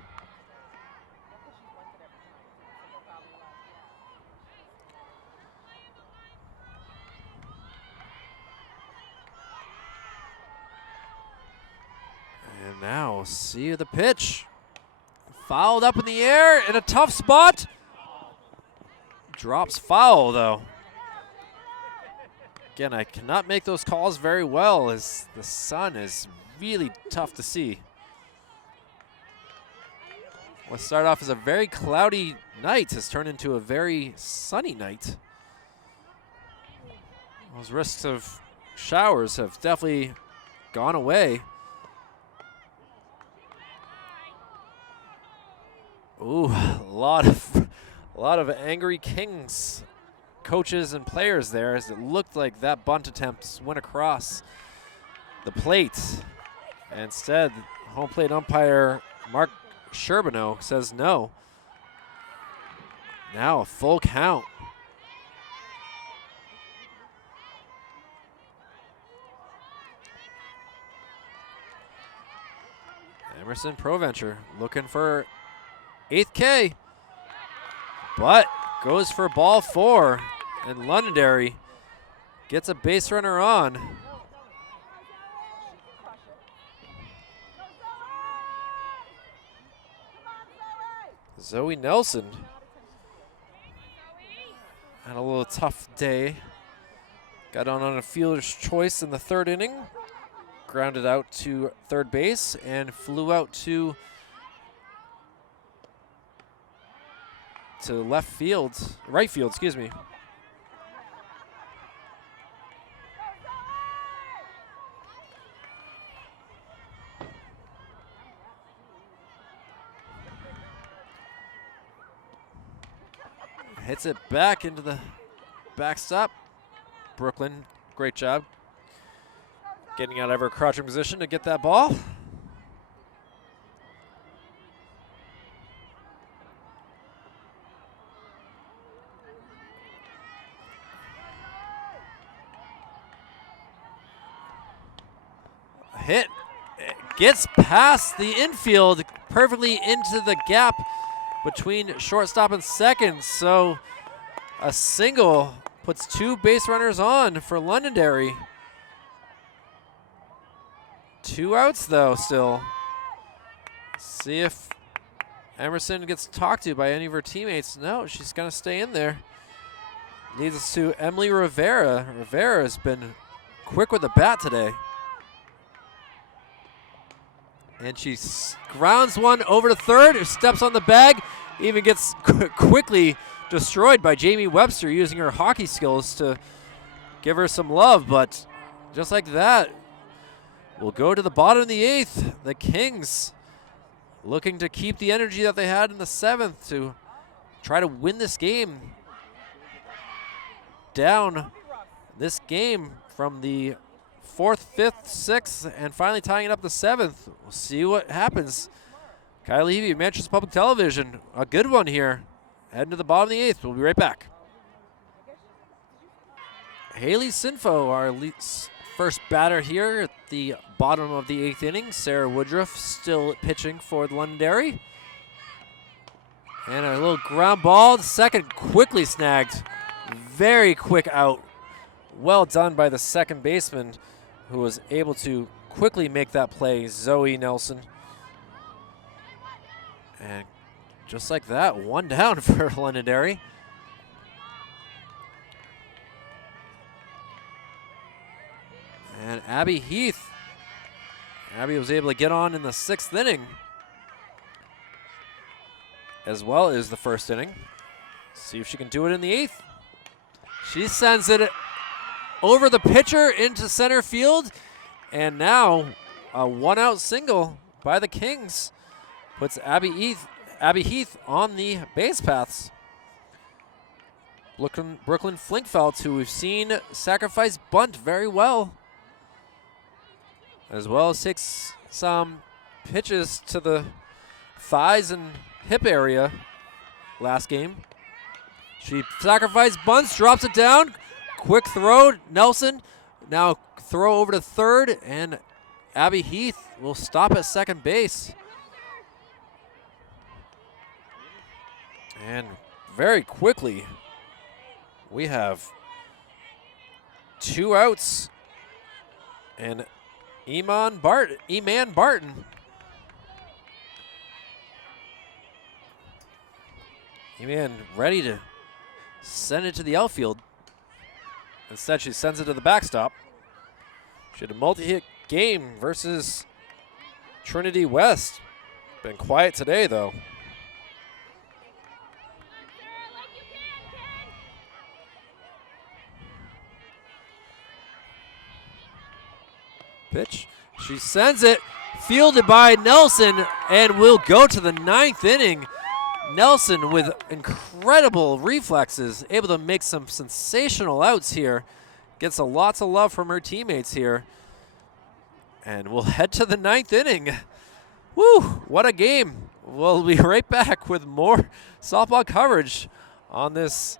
And now see the pitch. Fouled up in the air in a tough spot. Drops foul though. Again, I cannot make those calls very well as the sun is really tough to see. What started off as a very cloudy night has turned into a very sunny night. Those risks of showers have definitely gone away. Ooh, a lot of angry Kings coaches and players there, as it looked like that bunt attempt went across the plate. Instead, home plate umpire Mark Sherbino says no. Now a full count. Emerson Proventure looking for 8th K, but goes for ball 4, and Londonderry gets a base runner on. Zoe Nelson had a little tough day. Got on a fielder's choice in the 3rd inning, grounded out to third base, and flew out to left field, right field, excuse me. Hits it back into the backstop. Brooklyn, great job getting out of her crouching position to get that ball. Hit, it gets past the infield perfectly into the gap between shortstop and second. So a single puts 2 base runners on for Londonderry. 2 outs though still. See if Emerson gets talked to by any of her teammates. No, she's gonna stay in there. Leads us to Emily Rivera. Rivera has been quick with the bat today. And she grounds one over to third, who steps on the bag, even gets quickly destroyed by Jamie Webster using her hockey skills to give her some love. But just like that, we'll go to the bottom of the 8th. The Kings looking to keep the energy that they had in the 7th to try to win this game. Down this game from the 4th, 5th, 6th, and finally tying it up the 7th. We'll see what happens. Kylie Levy, Manchester Public Television, a good one here. Heading to the bottom of the 8th. We'll be right back. Haley Sinfo, our first batter here at the bottom of the 8th inning. Sarah Woodruff still pitching for the Londonderry. And a little ground ball. The second quickly snagged. Very quick out. Well done by the second baseman, who was able to quickly make that play, Zoe Nelson. And just like that, 1 down for Londonderry. And Abby Heath. Abby was able to get on in the 6th inning, as well as the 1st inning. See if she can do it in the 8th. She sends it over the pitcher into center field. And now a 1-out single by the Kings puts Abby Heath on the base paths. Brooklyn Flinkfeld, who we've seen sacrifice bunt very well, as well as takes some pitches to the thighs and hip area last game. She sacrificed bunts, drops it down. Quick throw, Nelson. Now throw over to third, and Abby Heath will stop at second base. And very quickly, we have 2 outs. And Eman Barton. Eman ready to send it to the outfield. Instead, she sends it to the backstop. She had a multi-hit game versus Trinity West. Been quiet today, though. Pitch. She sends it. Fielded by Nelson, and will go to the 9th inning. Nelson with incredible reflexes, able to make some sensational outs here. Gets lots of love from her teammates here. And we'll head to the 9th inning. Woo, what a game. We'll be right back with more softball coverage on this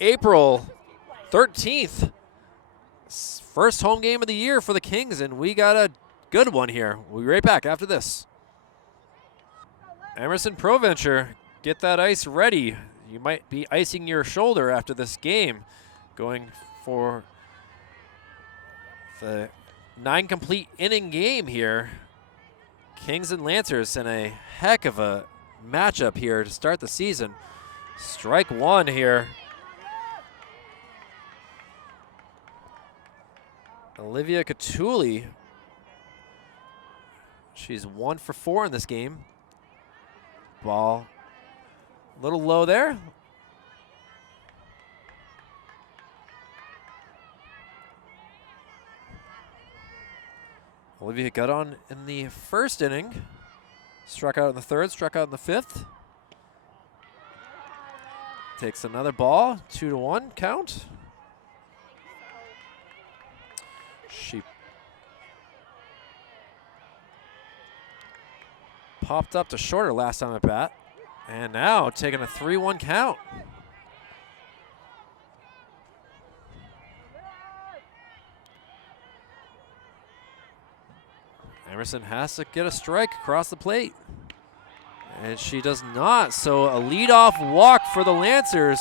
April 13th. First home game of the year for the Kings, and we got a good one here. We'll be right back after this. Emerson Proventure, get that ice ready. You might be icing your shoulder after this game. Going for the 9 complete inning game here. Kings and Lancers in a heck of a matchup here to start the season. Strike 1 here. Olivia Catuli. She's 1 for 4 in this game. Ball a little low there. Olivia got on in the 1st inning. Struck out in the 3rd, struck out in the 5th. Takes another ball, 2-1 count. She popped up to shorter last time at bat, and now taking a 3-1 count. Emerson has to get a strike across the plate. And she does not. So a leadoff walk for the Lancers.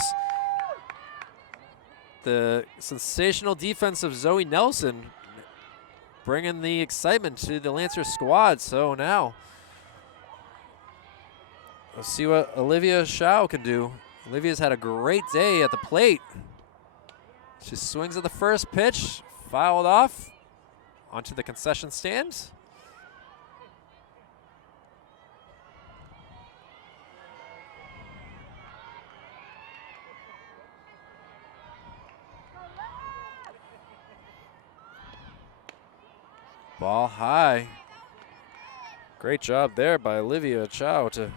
The sensational defense of Zoe Nelson bringing the excitement to the Lancers squad. So now let's see what Olivia Shao can do. Olivia's had a great day at the plate. She swings at the first pitch, fouled off onto the concession stand. Ball high. Great job there by Olivia Chow to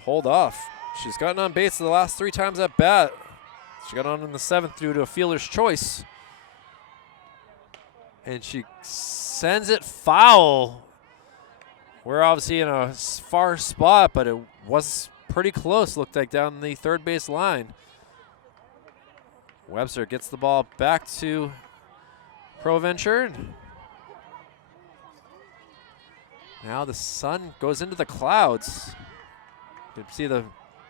hold off. She's gotten on base the last 3 times at bat. She got on in the 7th due to a fielder's choice. And she sends it foul. We're obviously in a far spot, but it was pretty close, looked like, down the third base line. Webster gets the ball back to Proventure. Now the sun goes into the clouds. You can see the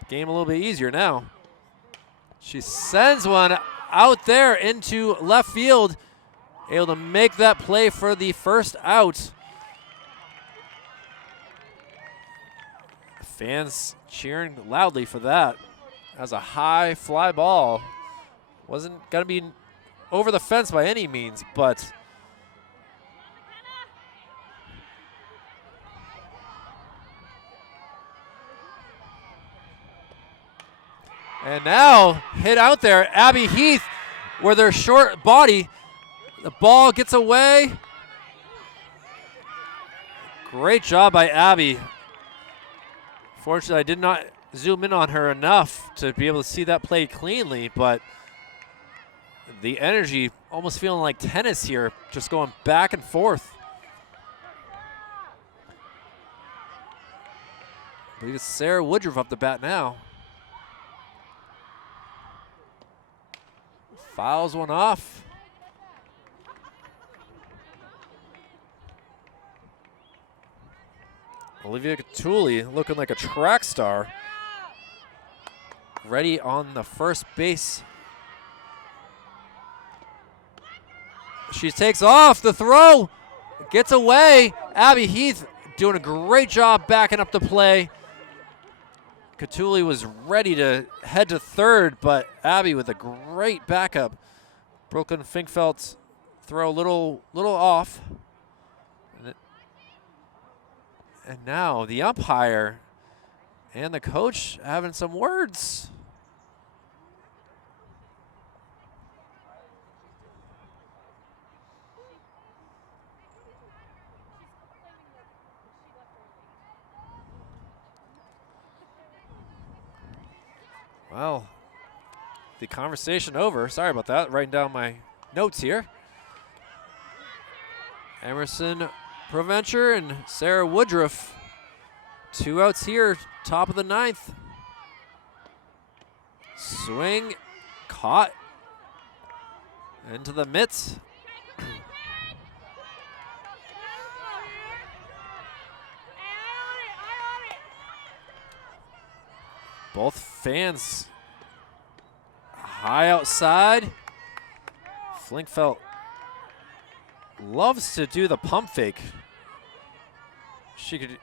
game a little bit easier now. She sends one out there into left field, able to make that play for the first out. Fans cheering loudly for that. As a high fly ball. Wasn't going to be over the fence by any means, but and now hit out there, Abby Heath, with her short body. The ball gets away. Great job by Abby. Fortunately, I did not zoom in on her enough to be able to see that play cleanly, but the energy almost feeling like tennis here, just going back and forth. I believe it's Sarah Woodruff up the bat now. Fouls one off. Olivia Catulli looking like a track star. Ready on the first base. She takes off the throw. Gets away. Abby Heath doing a great job backing up the play. Catulli was ready to head to third, but Abby with a great backup. Brooklyn Finkfeld's throw a little off. And now the umpire and the coach having some words. Well, the conversation over. Sorry about that. Writing down my notes here. Emerson Proventure and Sarah Woodruff. 2 outs here, top of the 9th. Swing, caught into the mitts. Both fans high outside. Flinkfeld loves to do the pump fake. She could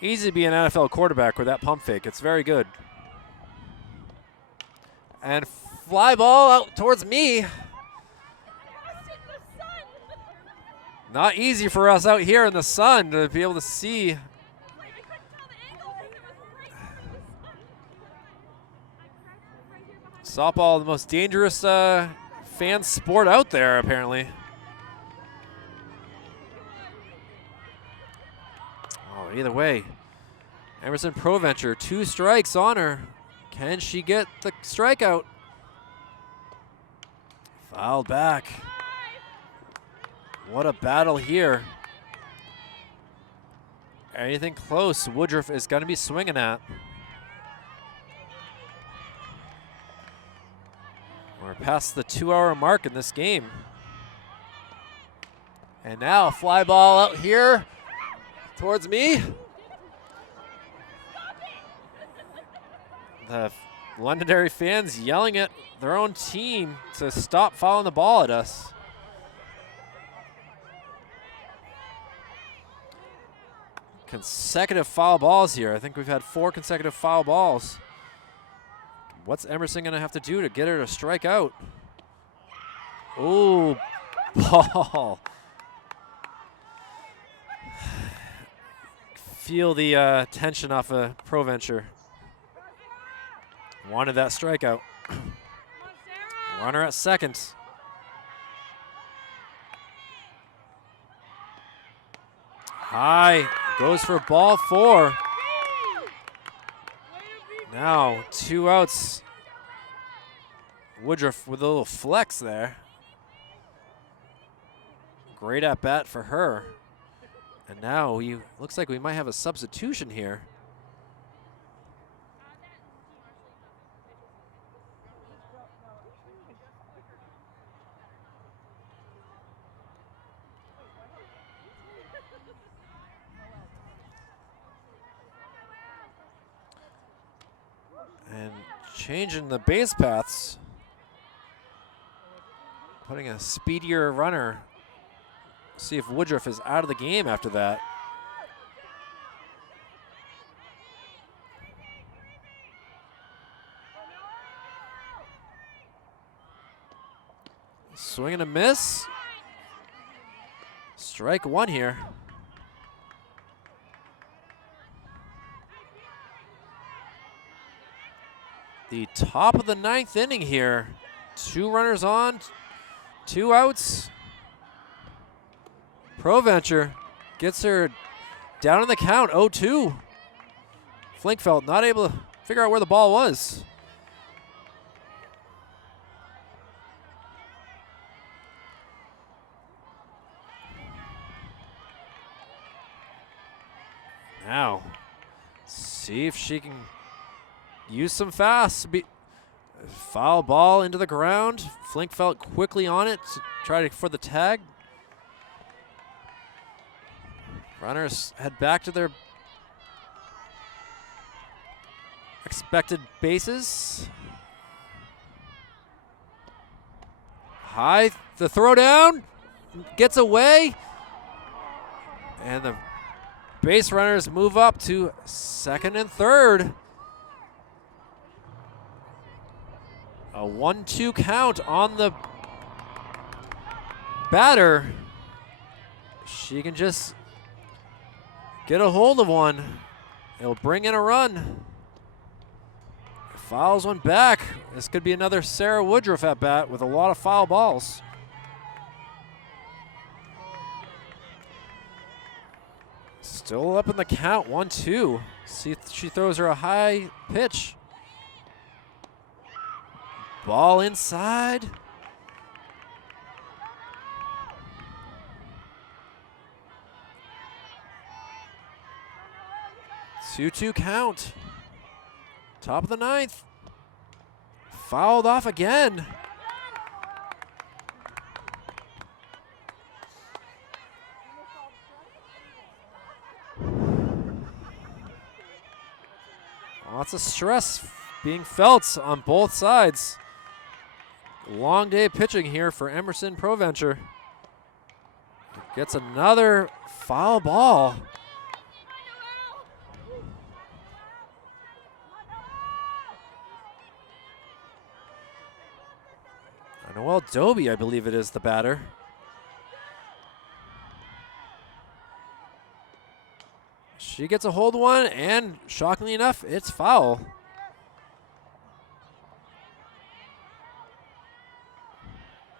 easily be an NFL quarterback with that pump fake. It's very good. And fly ball out towards me. Not easy for us out here in the sun to be able to see. Softball, the most dangerous fan sport out there, apparently. Oh, either way, Emerson Proventure, 2 strikes on her. Can she get the strikeout? Fouled back. What a battle here. Anything close, Woodruff is going to be swinging at. We're past the 2-hour mark in this game. And now fly ball out here towards me. The Londonderry fans yelling at their own team to stop fouling the ball at us. Consecutive foul balls here. I think we've had 4 consecutive foul balls. What's Emerson going to have to do to get her to strike out? Ooh, ball. Feel the tension off of Proventure. Wanted that strikeout. Runner at second. High, goes for ball 4. Now 2 outs. Woodruff with a little flex there. Great at bat for her. And now looks like we might have a substitution here. And changing the base paths. Putting a speedier runner. See if Woodruff is out of the game after that. Swing and a miss. Strike 1 here. The top of the 9th inning here. 2 runners on, 2 outs. Proventure gets her down in the count, 0-2. Flinkfeld not able to figure out where the ball was. Now, see if she can use some fast. Foul ball into the ground. Flinkfeld quickly on it to try for the tag. Runners head back to their expected bases. High, the throw down, gets away. And the base runners move up to second and third. A 1-2 count on the batter. She can just get a hold of one. It'll bring in a run. Fouls one back. This could be another Sarah Woodruff at bat with a lot of foul balls. Still up in the count, 1-2. See if she throws her a high pitch. Ball inside. Two-two count. Top of the 9th. Fouled off again. Lots of stress being felt on both sides. Long day pitching here for Emerson Proventure. Gets another foul ball. Noelle Doby, I believe it is, the batter. She gets a hold of one, and shockingly enough, it's foul.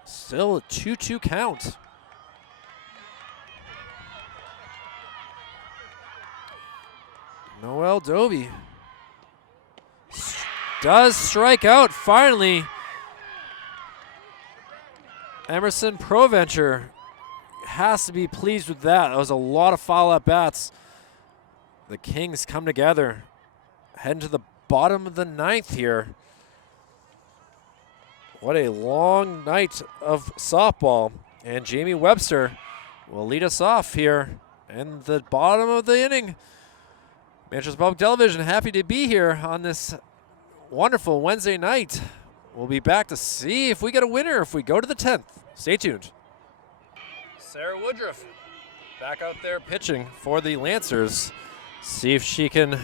Still a 2-2 count. Noelle Doby does strike out finally. Emerson Proventure has to be pleased with that. That was a lot of foul at bats. The Kings come together, heading to the bottom of the 9th here. What a long night of softball. And Jamie Webster will lead us off here and the bottom of the inning. Manchester Public Television happy to be here on this wonderful Wednesday night. We'll be back to see if we get a winner if we go to the 10th. Stay tuned. Sarah Woodruff back out there pitching for the Lancers. See if she can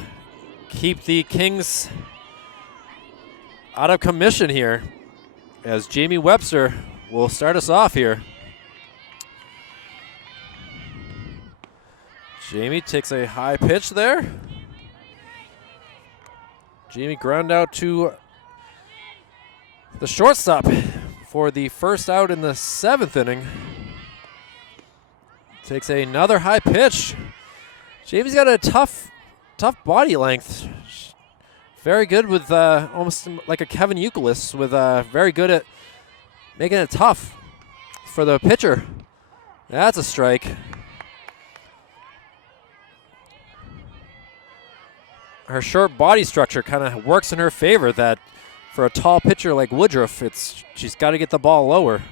keep the Kings out of commission here as Jamie Webster will start us off here. Jamie takes a high pitch there. Jamie ground out to the shortstop for the first out in the 7th inning. Takes another high pitch. Jamie's got a tough body length. Very good with almost like a Kevin Youkilis, with very good at making it tough for the pitcher. That's a strike. Her short body structure kind of works in her favor, that for a tall pitcher like Woodruff, she's got to get the ball lower.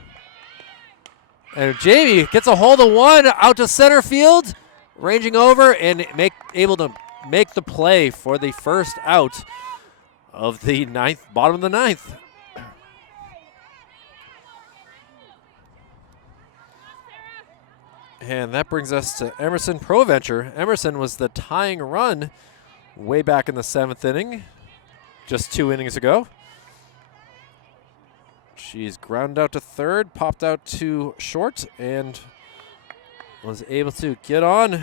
And Jamie gets a hold of one out to center field, ranging over and able to make the play for the first out of the bottom of the 9th. And that brings us to Emerson Proventure. Emerson was the tying run way back in the 7th inning, just 2 innings ago. She's grounded out to third, popped out to short, and was able to get on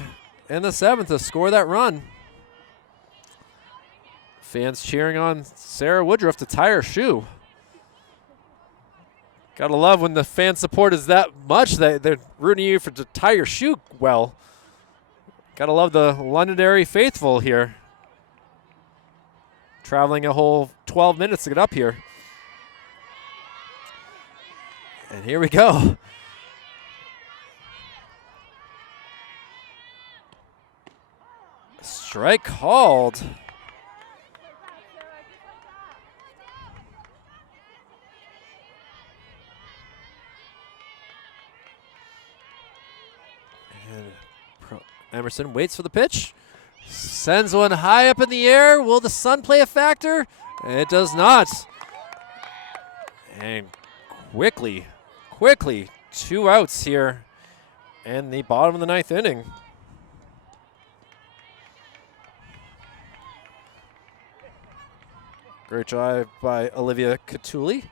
in the 7th to score that run. Fans cheering on Sarah Woodruff to tie her shoe. Gotta love when the fan support is that much that they're rooting you to tie your shoe well. Gotta love the Londonderry faithful here. Traveling a whole 12 minutes to get up here. And here we go. Strike called. And Emerson waits for the pitch. Sends one high up in the air. Will the sun play a factor? It does not. And quickly, 2 outs here in the bottom of the 9th inning. Great drive by Olivia Catulli.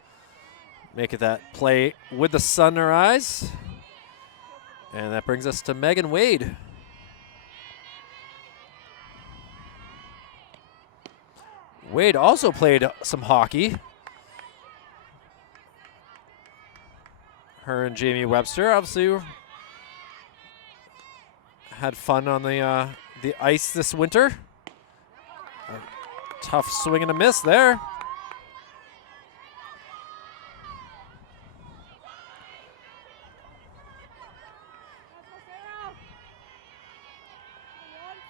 Making that play with the sun in her eyes. And that brings us to Megan Wade. Wade also played some hockey. Her and Jamie Webster obviously had fun on the ice this winter. A tough swing and a miss there.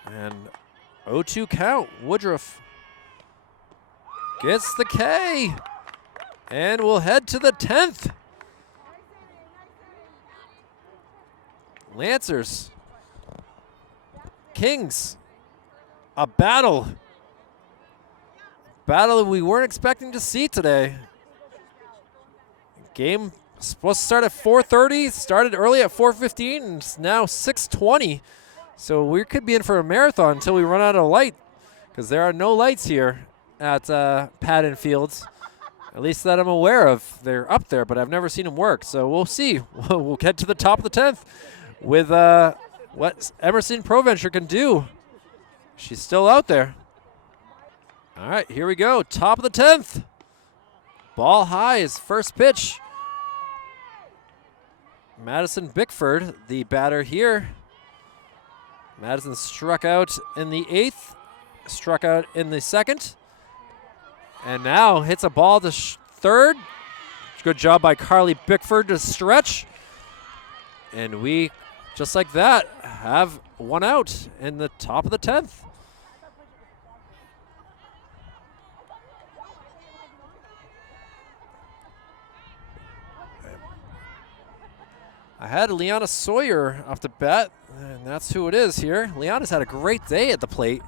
And 0-2 count. Woodruff gets the K. And we'll head to the 10th. Lancers, Kings, a battle that we weren't expecting to see today. Game supposed to start at 4:30, started early at 4:15, and it's now 6:20. So we could be in for a marathon until we run out of light, because there are no lights here at Padden Fields, at least that I'm aware of. They're up there, but I've never seen them work. So we'll see. We'll get to the top of the 10th. With what Emerson Proventure can do. She's still out there. All right, here we go. Top of the 10th. Ball high is first pitch. Madison Bickford, the batter here. Madison struck out in the 8th, struck out in the 2nd, and now hits a ball to third. Good job by Carly Bickford to stretch. And we, just like that, have 1 out in the top of the 10th. I had Liana Sawyer off the bat, and that's who it is here. Liana's had a great day at the plate.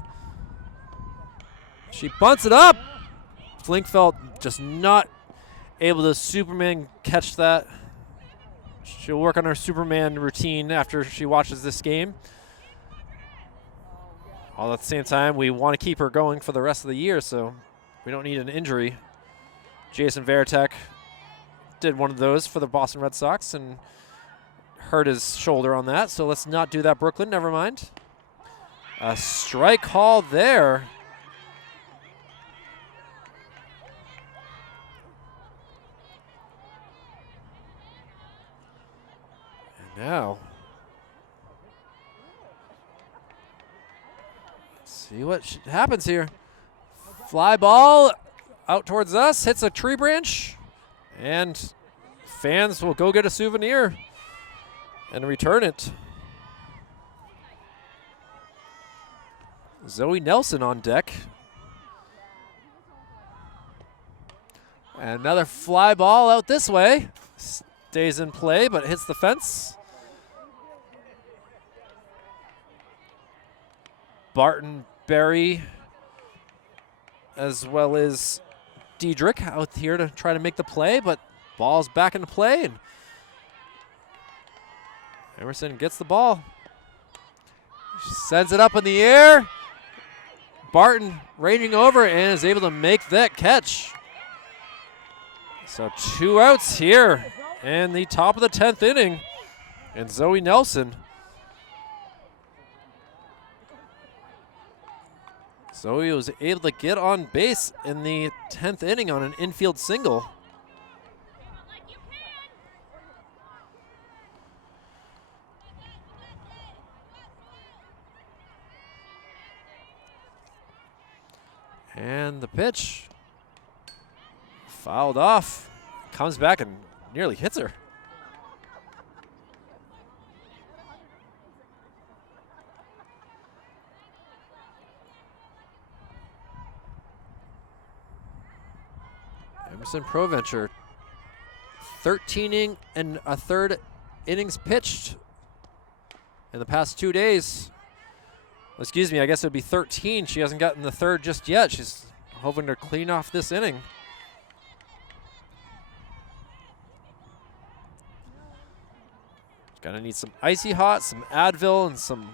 She bunts it up. Flinkfeld just not able to Superman catch that. She'll work on her Superman routine after she watches this game. All at the same time, we want to keep her going for the rest of the year, so we don't need an injury. Jason Varitek did one of those for the Boston Red Sox and hurt his shoulder on that, so let's not do that, Brooklyn. Never mind. A strike call there. And now, let's see what happens here. Fly ball out towards us, hits a tree branch, and fans will go get a souvenir and return it. Zoe Nelson on deck. And another fly ball out this way. Stays in play, but hits the fence. Barton Berry, as well as Diedrich out here to try to make the play, but ball's back into play, and Emerson gets the ball. Sends it up in the air. Barton ranging over and is able to make that catch. So 2 outs here in the top of the 10th inning. And Zoe Nelson. Zoe was able to get on base in the 10th inning on an infield single. And the pitch fouled off, comes back and nearly hits her. Emerson Provencher, 13 and a third innings pitched in the past 2 days. Excuse me, I guess it would be 13. She hasn't gotten the third just yet. She's hoping to clean off this inning. Gonna need some Icy Hot, some Advil, and some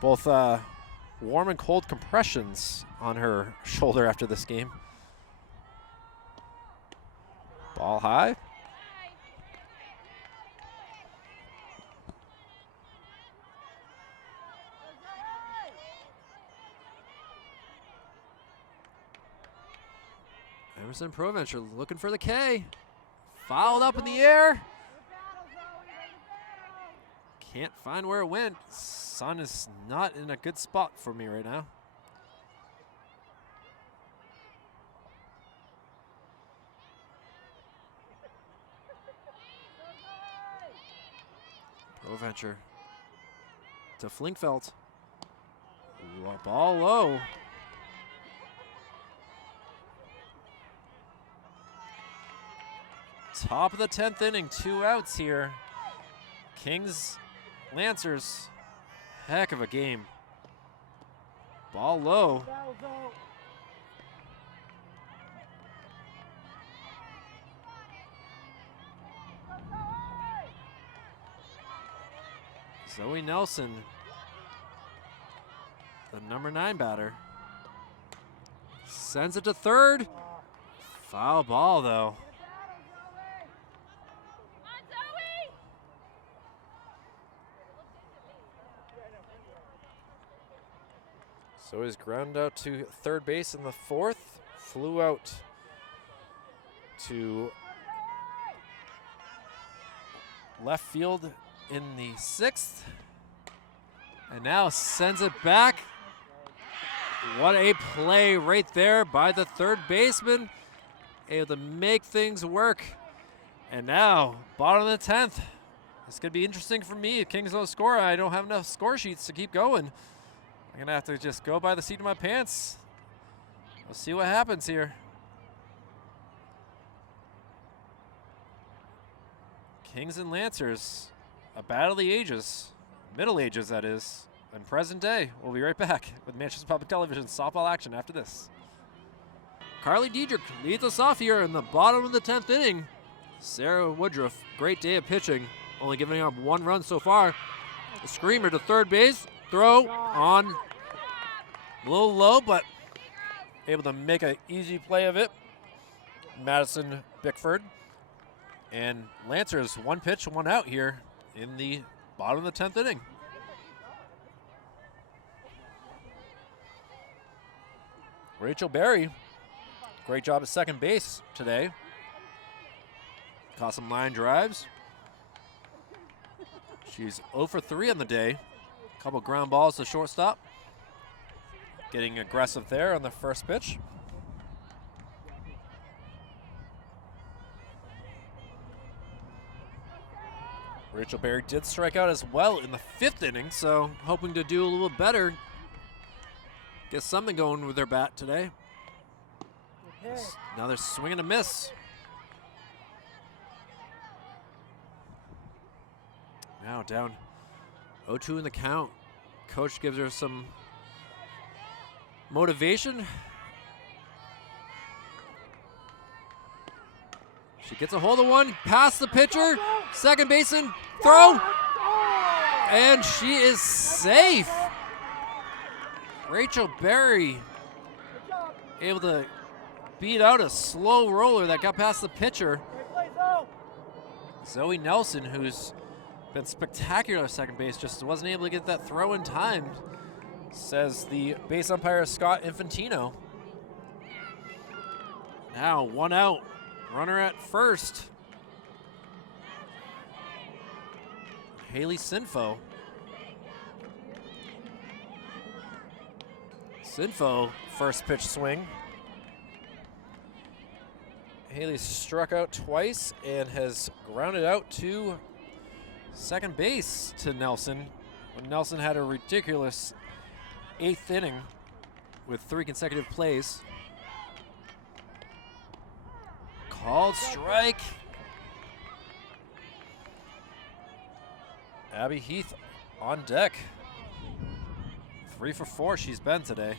both warm and cold compressions on her shoulder after this game. Ball high. Emerson Provencher looking for the K. Fouled up in the air. Can't find where it went. Sun is not in a good spot for me right now. Provencher to Flinkfeld. Ball low. Top of the 10th inning, 2 outs here. Kings, Lancers, heck of a game. Ball low. Zoe Nelson, the number 9 batter, sends it to third. Foul ball though. So he's ground out to third base in the 4th, flew out to left field in the 6th, and now sends it back. What a play right there by the third baseman, able to make things work. And now, bottom of the 10th. It's going to be interesting for me. Kings don't score. I don't have enough score sheets to keep going. I'm going to have to just go by the seat of my pants. We'll see what happens here. Kings and Lancers, a battle of the ages, Middle Ages that is, and present day. We'll be right back with Manchester Public Television softball action after this. Carly Diedrich leads us off here in the bottom of the 10th inning. Sarah Woodruff, great day of pitching, only giving up 1 run so far. A screamer to third base, throw on a little low, but able to make an easy play of it. Madison Bickford. And Lancers 1 pitch, 1 out here in the bottom of the 10th inning. Rachel Berry, great job at second base today. Caught some line drives. She's 0 for 3 on the day. A couple ground balls to shortstop. Getting aggressive there on the first pitch. Rachel Berry did strike out as well in the 5th inning, so hoping to do a little better. Get something going with their bat today. Now they're swinging a miss. Now down 0-2 in the count. Coach gives her some motivation. She gets a hold of one, past the pitcher, second baseman, throw, and she is safe. Rachel Berry able to beat out a slow roller that got past the pitcher. Zoe Nelson, who's been spectacular at second base, just wasn't able to get that throw in time, says the base umpire Scott Infantino. Now 1 out, runner at first. Haley Sinfo. Sinfo, first pitch swing. Haley struck out twice and has grounded out to second base to Nelson, when Nelson had a ridiculous 8th inning with 3 consecutive plays. Called strike. Abby Heath on deck. 3 for 4 she's been today.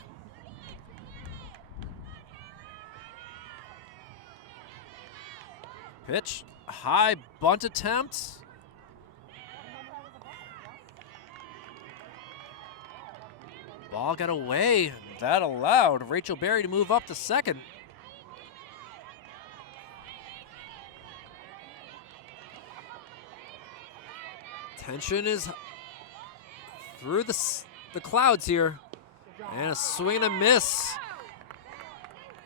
Pitch, high bunt attempt. Ball got away. That allowed Rachel Berry to move up to second. Tension is through the clouds here. And a swing and a miss.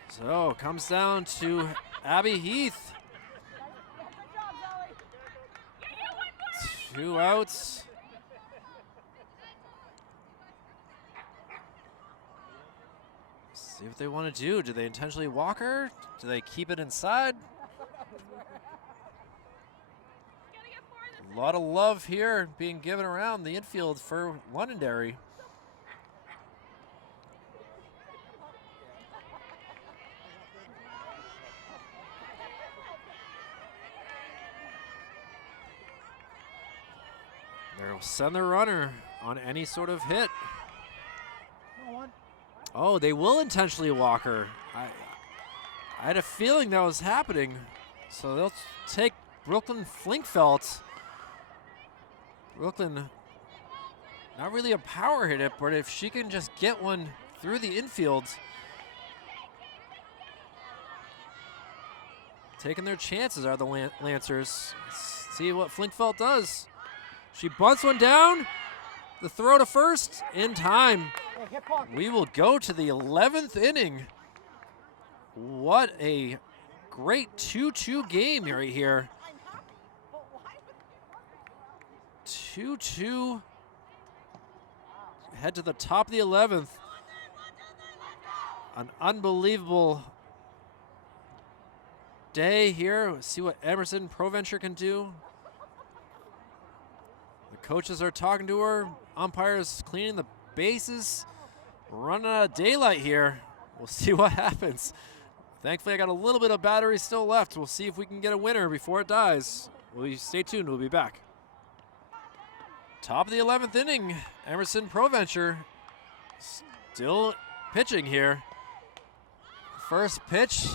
So comes down to Abby Heath. 2 outs. See what they want to do. Do they intentionally walk her? Do they keep it inside? A lot of love here being given around the infield for Londonderry. They'll send their runner on any sort of hit. Oh, they will intentionally walk her. I had a feeling that was happening. So they'll take Brooklyn Flinkfelt. Brooklyn, not really a power hit it, but if she can just get one through the infield, taking their chances are the Lancers. Let's see what Flinkfelt does. She bunts one down. The throw to first in time. We will go to the 11th inning. What a great 2-2 game right here. 2-2. Head to the top of the 11th. An unbelievable day here. Let's see what Emerson Provencher can do. The coaches are talking to her. Umpires cleaning the bases. Running out of daylight here. We'll see what happens. Thankfully, I got a little bit of battery still left. We'll see if we can get a winner before it dies. Stay tuned. We'll be back. Top of the 11th inning. Emerson Proventure still pitching here. First pitch,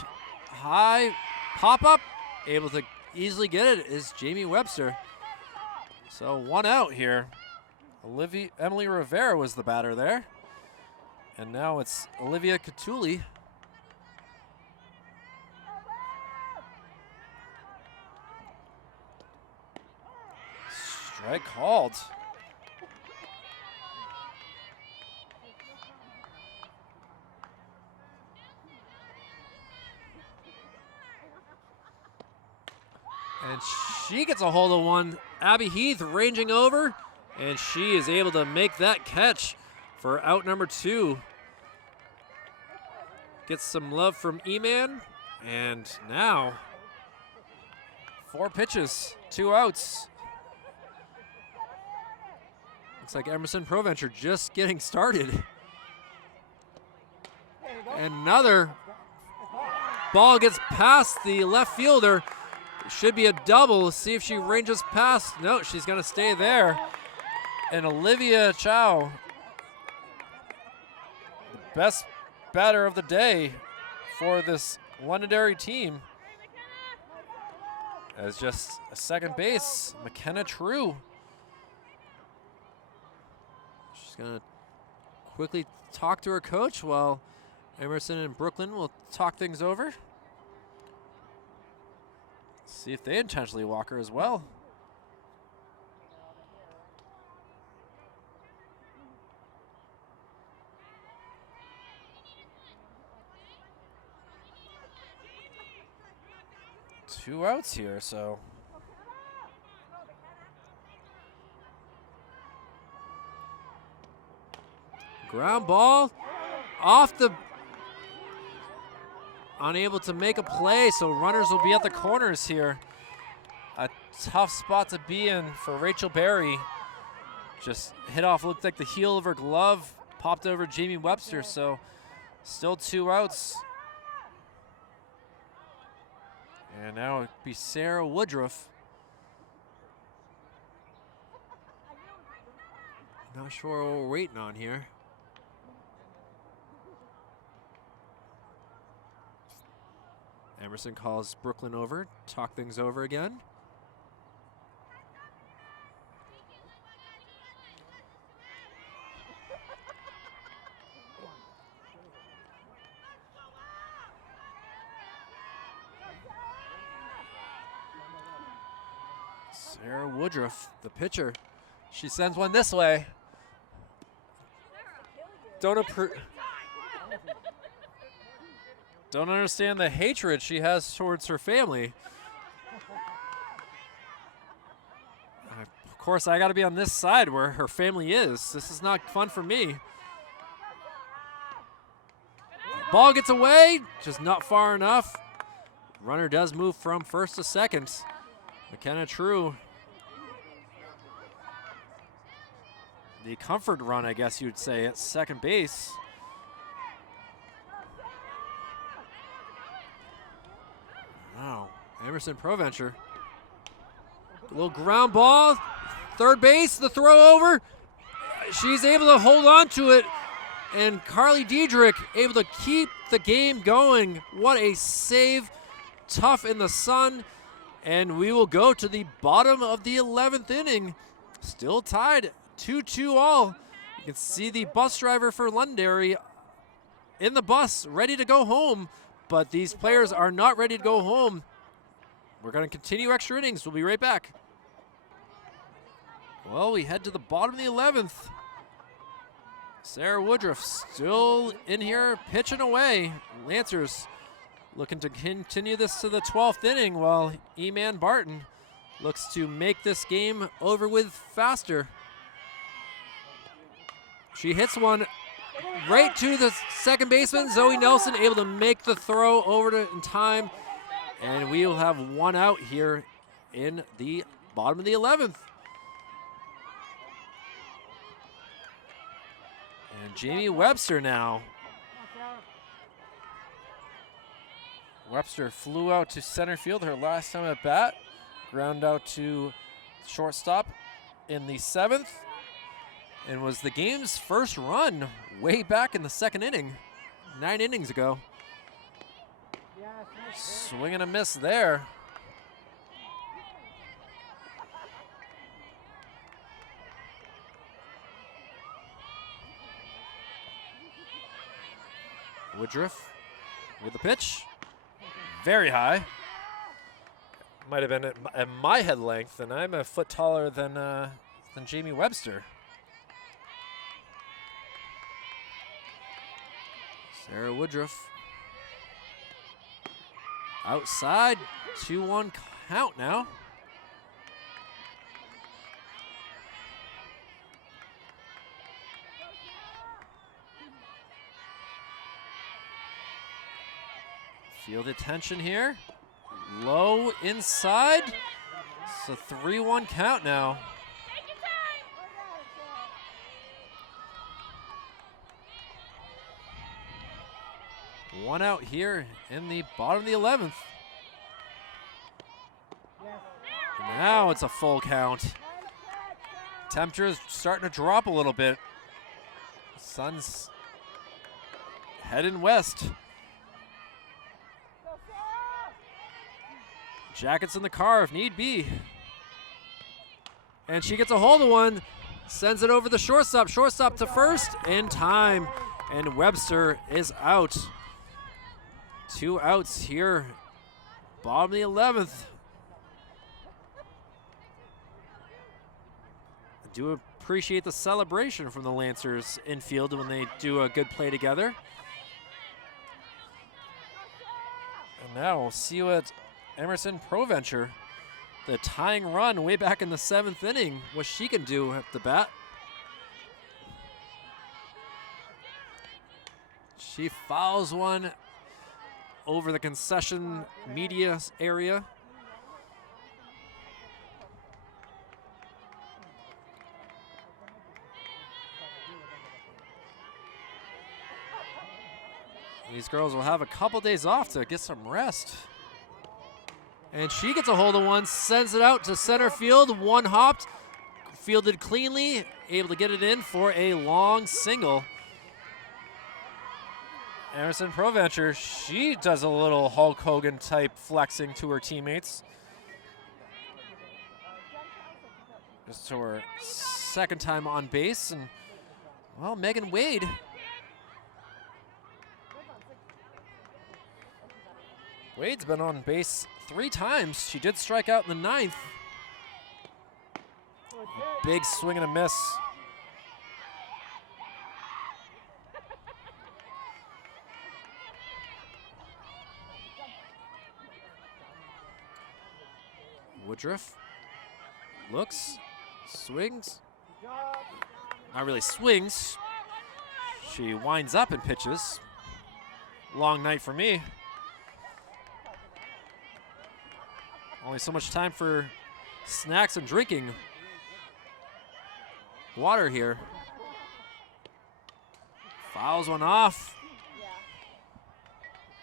high pop up, able to easily get it is Jamie Webster. So 1 out here. Emily Rivera was the batter there. And now it's Olivia Catuli. Strike called. And she gets a hold of one. Abby Heath ranging over, and she is able to make that catch for out number 2. Gets some love from E-Man, and now 4 pitches, 2 outs. Looks like Emerson Proventure just getting started. Another ball gets past the left fielder. Should be a double. See if she ranges past. No, she's going to stay there. And Olivia Chow, the best batter of the day for this Londonderry team, as just a second base, McKenna True. She's going to quickly talk to her coach while Emerson and Brooklyn will talk things over. See if they intentionally walk her as well. Two outs here, so. Ground ball off the. Unable to make a play, so runners will be at the corners here. A tough spot to be in for Rachel Berry. Just hit off, looked like the heel of her glove, popped over Jamie Webster, so still 2 outs. And now it'd be Sarah Woodruff. Not sure what we're waiting on here. Emerson calls Brooklyn over, talk things over again. Sarah Woodruff, the pitcher. She sends one this way. Don't understand the hatred she has towards her family. Of course, I got to be on this side where her family is. This is not fun for me. Ball gets away, just not far enough. Runner does move from first to second. McKenna True. The comfort run, I guess you'd say, at second base. Wow, Emerson Proventure. A little ground ball, third base, the throw over. She's able to hold on to it, and Carly Diedrich able to keep the game going. What a save, tough in the sun, and we will go to the bottom of the 11th inning. Still tied, 2-2 all. You can see the bus driver for Londonderry in the bus, ready to go home. But these players are not ready to go home. We're going to continue extra innings. We'll be right back. Well, we head to the bottom of the 11th. Sarah Woodruff still in here pitching away. Lancers looking to continue this to the 12th inning while E-Man Barton looks to make this game over with faster. She hits one right to the second baseman, Zoe Nelson, able to make the throw over in time. And we will have 1 out here in the bottom of the 11th. And Jamie Webster now. Webster flew out to center field her last time at bat. Ground out to shortstop in the 7th, and was the game's first run way back in the 2nd inning, 9 innings ago. Swing and a miss there. Woodruff with the pitch. Very high. Might have been at my head length, and I'm a foot taller than Jamie Webster. Sarah Woodruff. Outside, 2-1 count now. Field attention here. Low inside. It's a 3-1 count now. One out here in the bottom of the 11th. Now it's a full count. Temperature is starting to drop a little bit. Sun's heading west. Jackets in the car if need be. And she gets a hold of one. Sends it over the shortstop. Shortstop to first in time. And Webster is out. 2 outs here. Bottom of the 11th. I do appreciate the celebration from the Lancers infield when they do a good play together. And now we'll see what Emerson Proventure, the tying run way back in the 7th inning, what she can do at the bat. She fouls one over the concession media area. These girls will have a couple days off to get some rest. And she gets a hold of one, sends it out to center field, one hopped, fielded cleanly, able to get it in for a long single. Emerson Proventure, she does a little Hulk Hogan type flexing to her teammates. Just to her 2nd time on base, and well, Megan Wade. Wade's been on base 3 times. She did strike out in the 9th. Big swing and a miss. Woodruff looks, swings. Not really swings. She winds up and pitches. Long night for me. Only so much time for snacks and drinking water here. Fouls one off.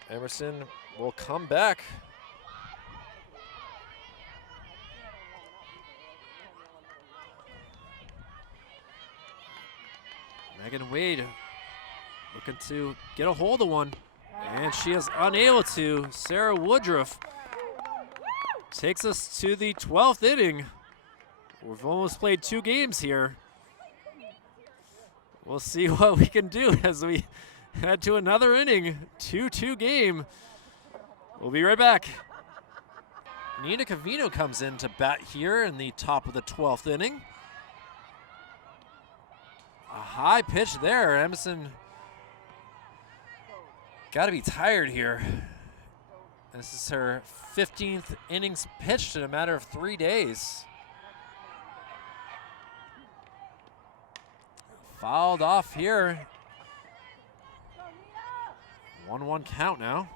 Emerson will come back. Megan Wade looking to get a hold of one, and she is unable to. Sarah Woodruff takes us to the 12th inning. We've almost played 2 games here. We'll see what we can do as we head to another inning. 2-2 game. We'll be right back. Nina Cavino comes in to bat here in the top of the 12th inning. A high pitch there. Emerson got to be tired here. This is her 15th innings pitched in a matter of 3 days. Fouled off here. 1-1 count now.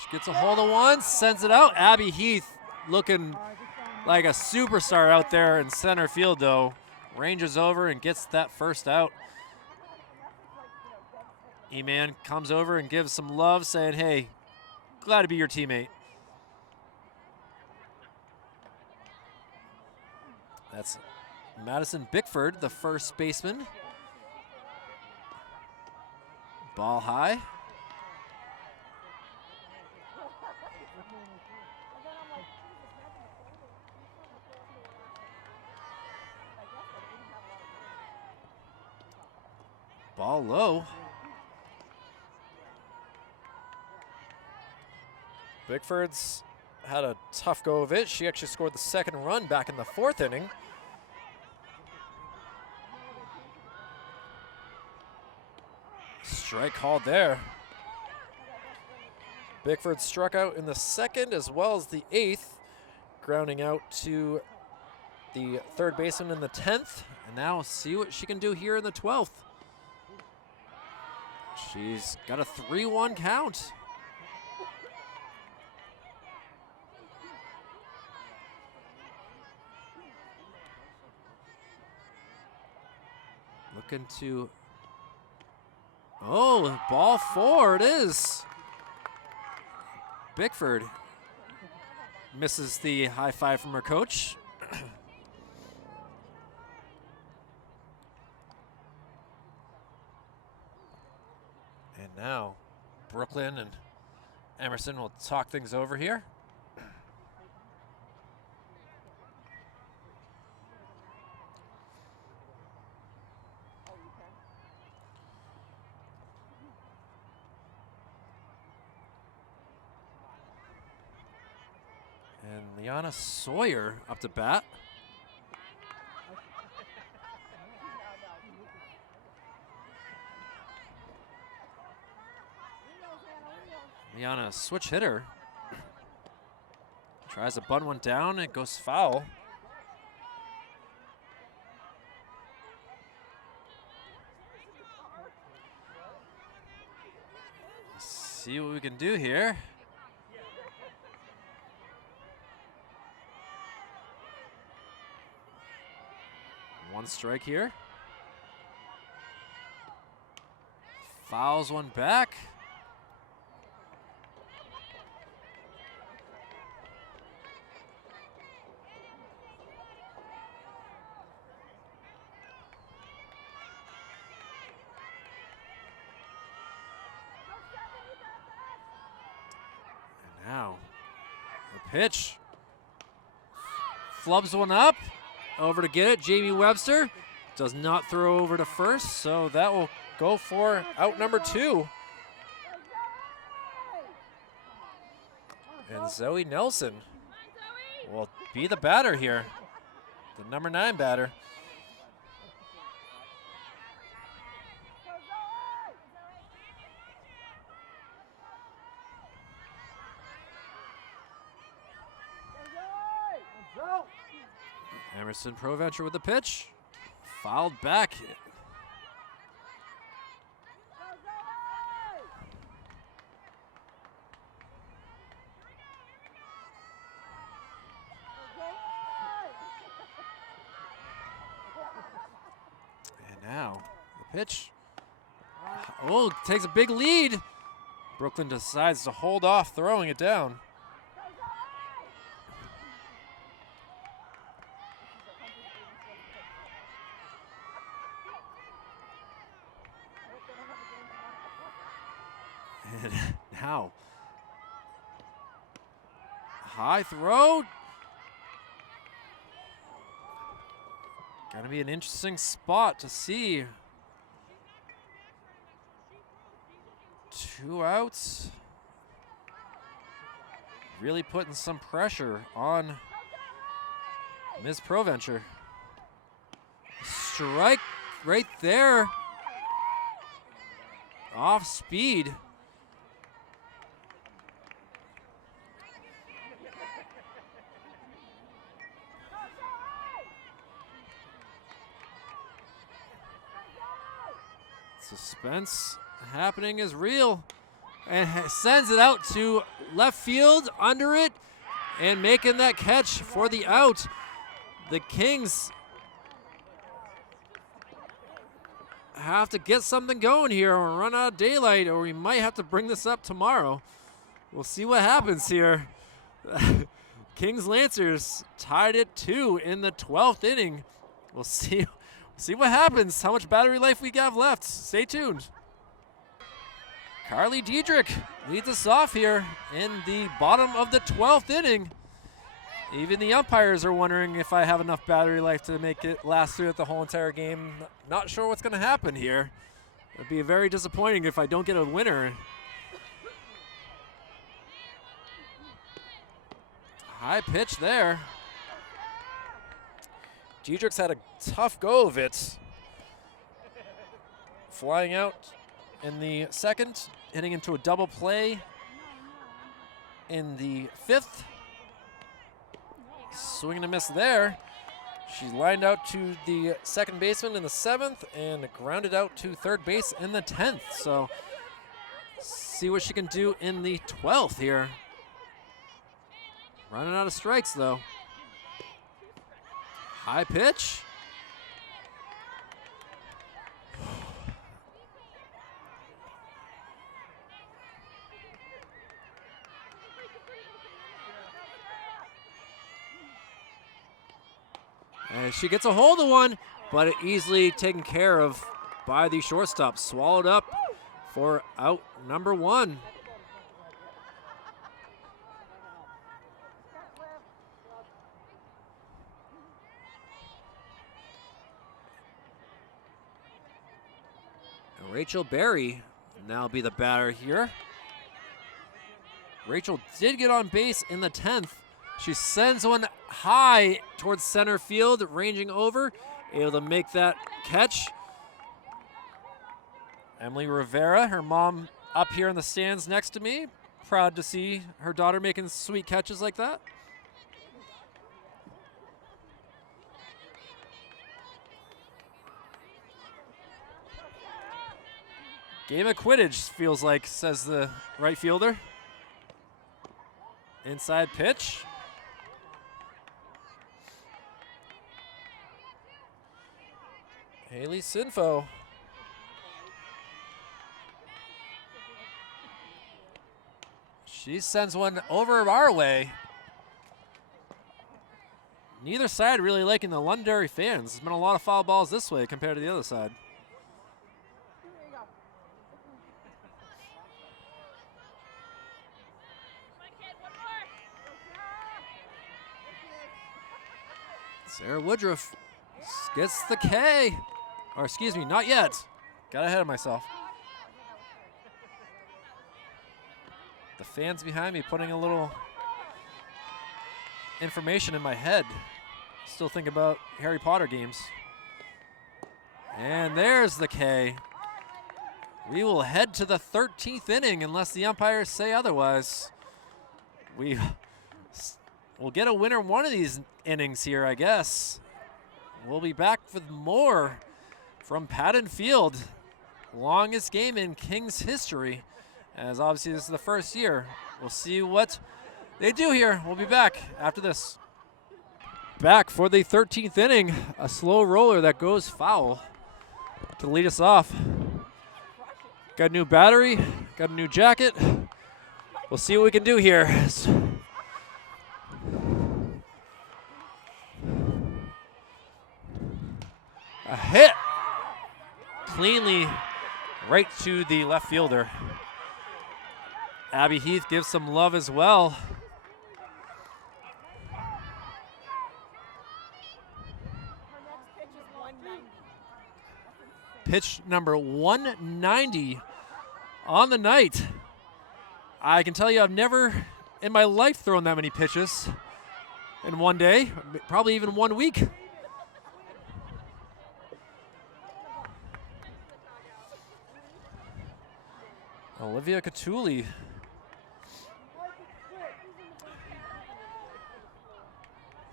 She gets a hold of one, sends it out. Abby Heath looking like a superstar out there in center field, though. Ranges over and gets that first out. E-Man comes over and gives some love, saying, hey, glad to be your teammate. That's Madison Bickford, the first baseman. Ball high. Ball low. Bickford's had a tough go of it. She actually scored the second run back in the 4th inning. Strike called there. Bickford struck out in the 2nd as well as the 8th, grounding out to the 3rd baseman in the 10th. And now see what she can do here in the 12th. She's got a 3-1 count. Looking to, oh, ball 4 it is. Bickford misses the high five from her coach. And now Brooklyn and Emerson will talk things over here. And Liana Sawyer up to bat. Liana, switch hitter. Tries to bunt one down, it goes foul. Let's see what we can do here. One strike here. Fouls one back. And now the pitch. Flubs one up. Over to get it, Jamie Webster does not throw over to first, so that will go for out number 2. And Zoe Nelson will be the batter here, the number 9 batter. Emerson Provencher with the pitch. Fouled back. And now the pitch. Oh, takes a big lead. Brooklyn decides to hold off throwing it down. And now, high throw. Gonna be an interesting spot to see. 2 outs. Really putting some pressure on Ms. Provencher. Strike right there. Off speed. Suspense happening is real, and sends it out to left field. Under it and making that catch for the out. The Kings have to get something going here or run out of daylight, or we might have to bring this up tomorrow. We'll see what happens here. Kings Lancers tied it 2 in the 12th inning. We'll see what happens, how much battery life we have left. Stay tuned. Carly Diedrich leads us off here in the bottom of the 12th inning. Even the umpires are wondering if I have enough battery life to make it last through the whole entire game. Not sure what's going to happen here. It'd be very disappointing if I don't get a winner. High pitch there. Diedrich's had a tough go of it. Flying out in the second, hitting into a double play in the 5th. Swing and a miss there. She's lined out to the second baseman in the 7th and grounded out to third base in the 10th. So see what she can do in the 12th here. Running out of strikes though. High pitch. And she gets a hold of one, but easily taken care of by the shortstop. Swallowed up for out number 1. And Rachel Berry now be the batter here. Rachel did get on base in the 10th. She sends one high towards center field, ranging over, able to make that catch. Emily Rivera, her mom, up here in the stands next to me. Proud to see her daughter making sweet catches like that. Game of Quidditch, feels like, says the right fielder. Inside pitch. Haley Sinfo. She sends one over our way. Neither side really liking the Londonderry fans. There's been a lot of foul balls this way compared to the other side. Sarah Woodruff gets the K. Or excuse me, not yet. Got ahead of myself. The fans behind me putting a little information in my head. Still think about Harry Potter games. And there's the K. We will head to the 13th inning unless the umpires say otherwise. We'll get a winner one of these innings here, I guess. We'll be back with more from Patton Field. Longest game in Kings history, as obviously this is the first year. We'll see what they do here. We'll be back after this. Back for the 13th inning, a slow roller that goes foul to lead us off. Got a new battery, got a new jacket. We'll see what we can do here. A hit cleanly right to the left fielder. Abby Heath gives some love as well. Pitch number 190 on the night. I can tell you I've never in my life thrown that many pitches in one day, probably even 1 week. Olivia Catulli.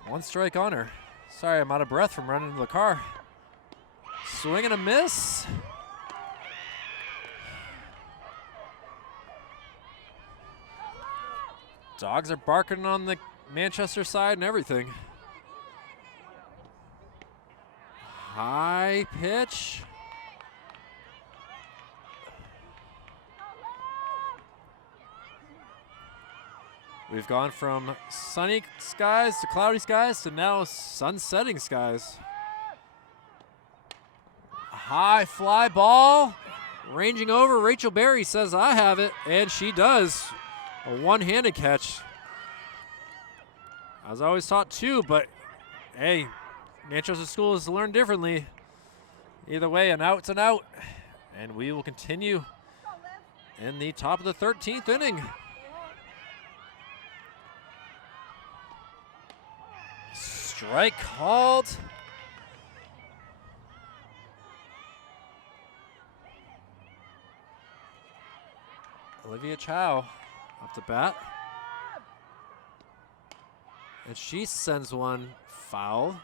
One strike on her. Sorry, I'm out of breath from running to the car. Swing and a miss. Dogs are barking on the Manchester side and everything. High pitch. We've gone from sunny skies to cloudy skies to now sun-setting skies. A high fly ball. Ranging over, Rachel Berry says, I have it, and she does. A one-handed catch. I was always taught two, but hey, Manchester schools learn differently. Either way, an out's an out. And we will continue in the top of the 13th inning. Strike called. Olivia Chow up to bat. And she sends one foul.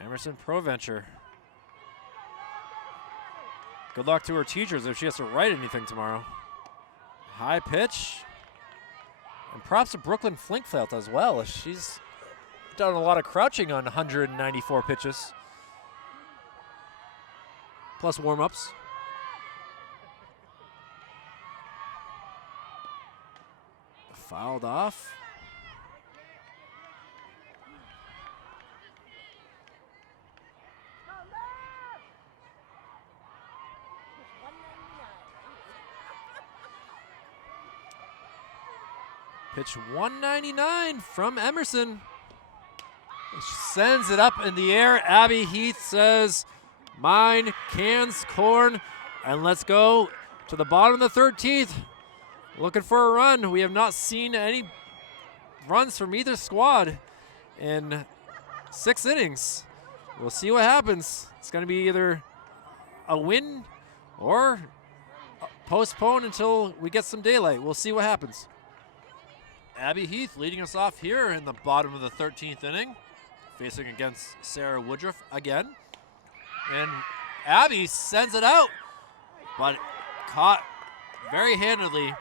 Emerson Proventure. Good luck to her teachers if she has to write anything tomorrow. High pitch. And props to Brooklyn Flinkfelt as well. She's done a lot of crouching on 194 pitches. Plus warm-ups. Fouled off. Pitch 199 from Emerson. She sends it up in the air. Abby Heath says, mine, cans, corn, and let's go to the bottom of the 13th. Looking for a run. We have not seen any runs from either squad in 6 innings. We'll see what happens. It's going to be either a win or postpone until we get some daylight. We'll see what happens. Abby Heath leading us off here in the bottom of the 13th inning, facing against Sarah Woodruff again. And Abby sends it out, but caught very handedly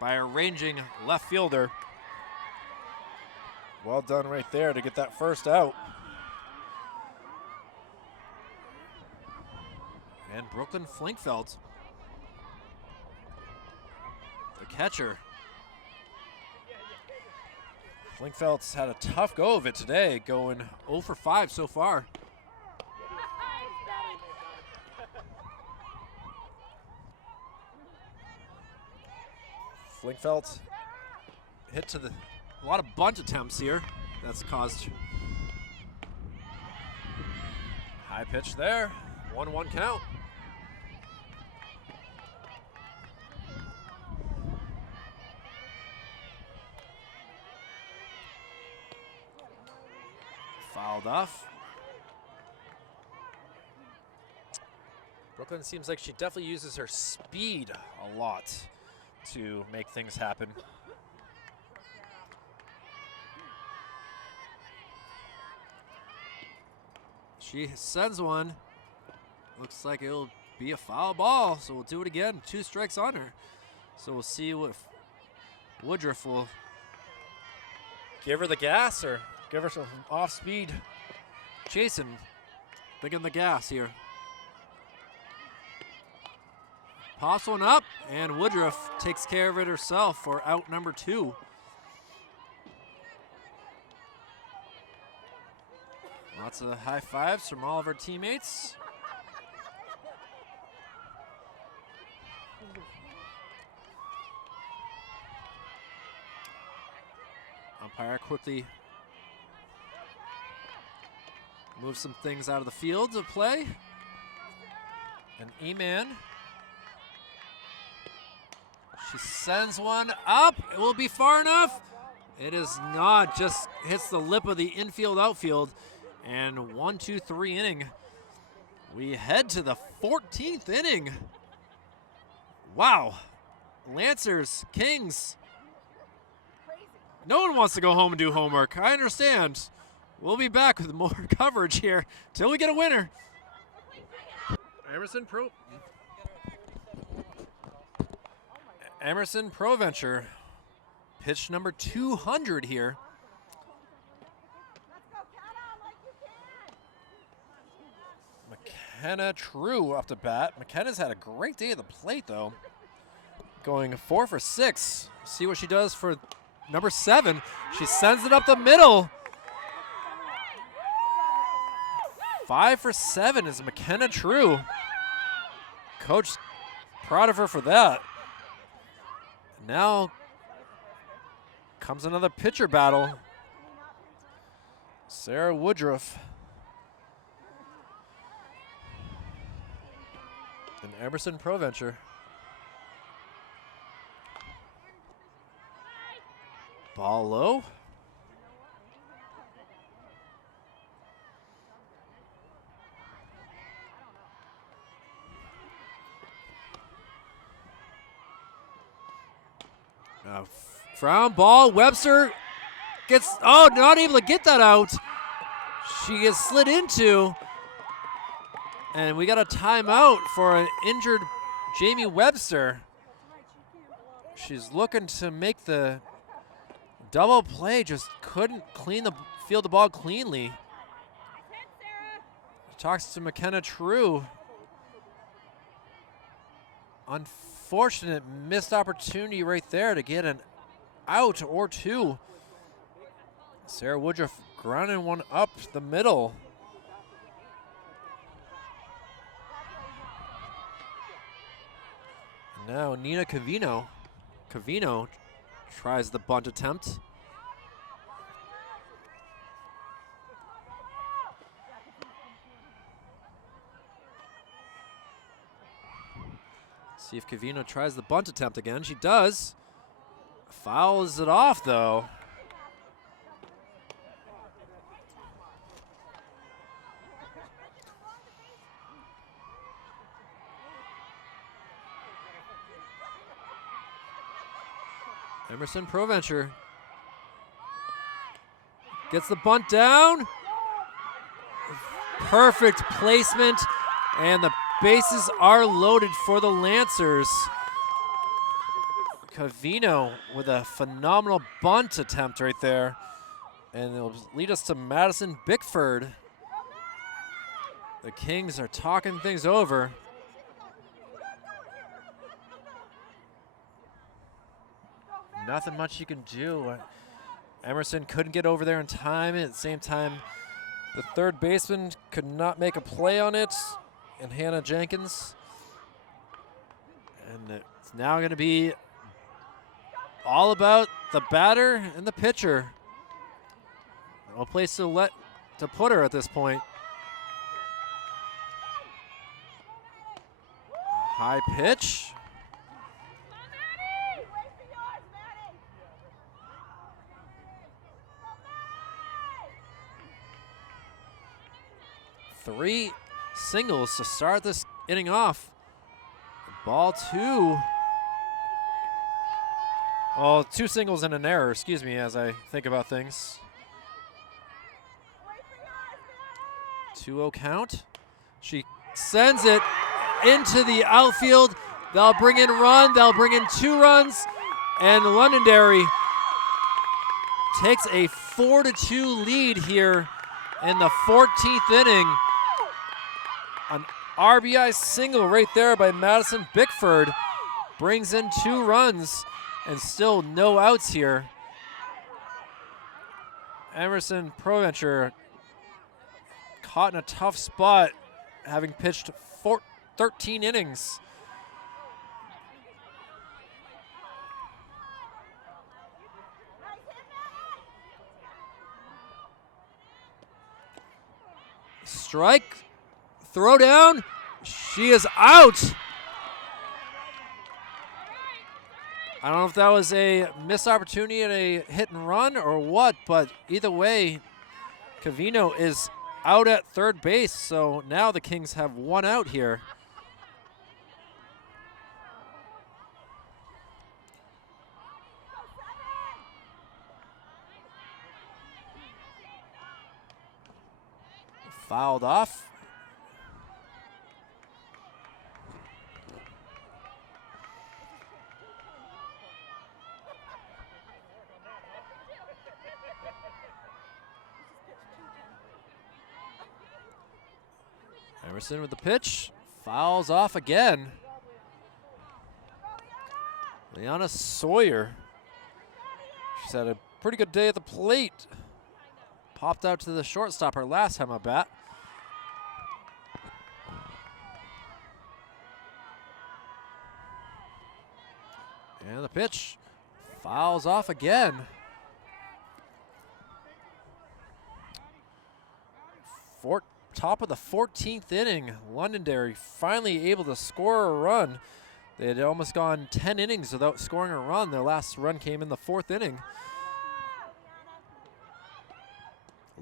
by a ranging left fielder. Well done right there to get that first out. And Brooklyn Flinkfelt, the catcher. Flinkfelt's had a tough go of it today, going 0 for 5 so far. Flinkfelt hit to a lot of bunt attempts here. That's caused high pitch there. 1-1 count. Fouled off. Brooklyn seems like she definitely uses her speed a lot to make things happen. She sends one. Looks like it'll be a foul ball, so we'll do it again. 2 strikes on her. So we'll see if Woodruff will give her the gas or give her some off-speed chasing. Big on the gas here. Pops one up, and Woodruff takes care of it herself for out number 2. Lots of high fives from all of our teammates. Umpire quickly moves some things out of the field to play. And E-Man, she sends one up. It will be far enough. It is not, just hits the lip of the infield outfield. And 1-2-3 inning. We head to the 14th inning. Wow. Lancers, Kings. No one wants to go home and do homework. I understand. We'll be back with more coverage here till we get a winner. Emerson Proventure, pitch number 200 here. McKenna True off the bat. McKenna's had a great day at the plate, though. Going 4 for 6. See what she does for number 7. She sends it up the middle. 5 for 7 is McKenna True. Coach proud of her for that. Now comes another pitcher battle. Sarah Woodruff and Emerson Proventure. Ball low. Frown ball. Webster gets, not able to get that out. She gets slid into. And we got a timeout for an injured Jamie Webster. She's looking to make the double play, just couldn't field the ball cleanly. Talks to McKenna True. Unfortunate missed opportunity right there to get an out or two. Sarah Woodruff grounding one up the middle. Now Nina Cavino. Cavino tries the bunt attempt. See if Cavino tries the bunt attempt again. She does. Fouls it off, though. Emerson Proventure gets the bunt down. Perfect placement, and the bases are loaded for the Lancers. Cavino with a phenomenal bunt attempt right there, and it'll lead us to Madison Bickford. The Kings are talking things over. Nothing much you can do. Emerson couldn't get over there in time. At the same time, the third baseman could not make a play on it, and Hannah Jenkins. And it's now going to be all about the batter and the pitcher. No place to put her at this point. High pitch. Three singles to start this inning off. Ball two. Oh, 2 singles and an error, excuse me, as I think about things. 2-0 count. She sends it into the outfield. They'll bring in 2 runs, and Londonderry takes a 4-2 lead here in the 14th inning. An RBI single right there by Madison Bickford brings in 2 runs, and still no outs here. Emerson Proventure caught in a tough spot, having pitched 13 innings. Strike, throw down, she is out. I don't know if that was a missed opportunity and a hit and run or what, but either way, Cavino is out at third base, so now the Kings have 1 out here. Fouled off. Emerson with the pitch. Fouls off again. Liana Sawyer. She's had a pretty good day at the plate. Popped out to the shortstop her last time at bat. And the pitch fouls off again. Top of the 14th inning, Londonderry finally able to score a run. They had almost gone 10 innings without scoring a run. Their last run came in the 4th inning.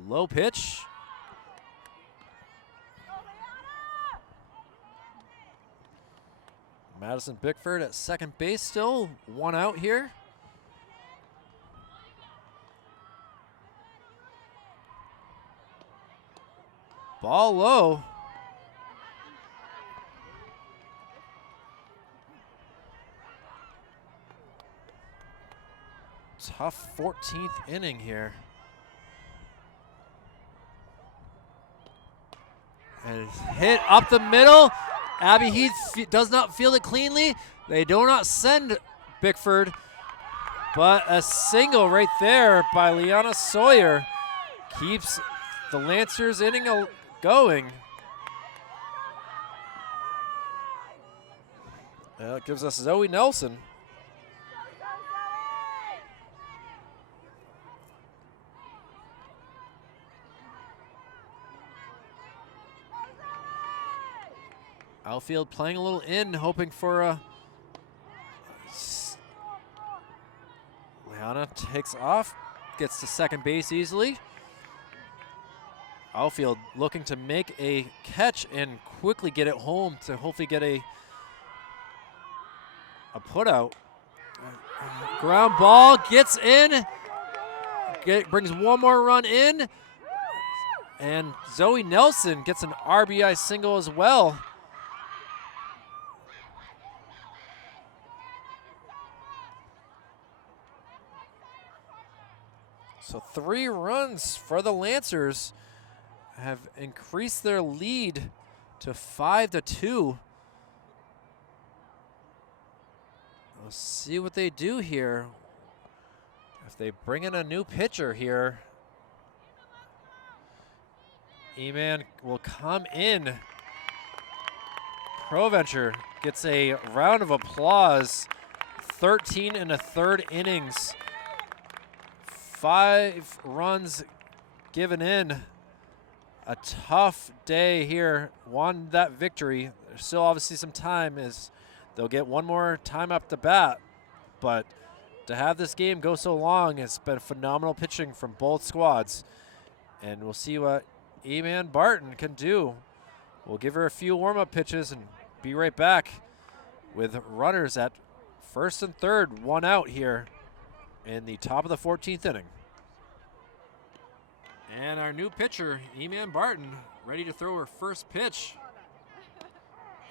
Low pitch. Madison Bickford at second base still, 1 out here. Ball low. Tough 14th inning here. And it's hit up the middle. Abby Heath does not field it cleanly. They do not send Bickford, but a single right there by Liana Sawyer keeps the Lancers inning going. That gives us Zoe Nelson. Outfield playing a little in, hoping for a... Liana takes off, gets to second base easily. Outfield looking to make a catch and quickly get it home to hopefully get a put out. Ground ball gets in, brings one more run in, and Zoe Nelson gets an RBI single as well. So 3 runs for the Lancers have increased their lead to 5-2. We'll see what they do here. If they bring in a new pitcher here, E-Man will come in. Provencher gets a round of applause. 13 1/3 innings. 5 runs given in. A tough day here. Won that victory. There's still obviously some time as they'll get one more time up the bat. But to have this game go so long, it's been phenomenal pitching from both squads. And we'll see what E-Man Barton can do. We'll give her a few warm-up pitches and be right back with runners at first and third, 1 out here in the top of the 14th inning. And our new pitcher, E-Man Barton, ready to throw her first pitch.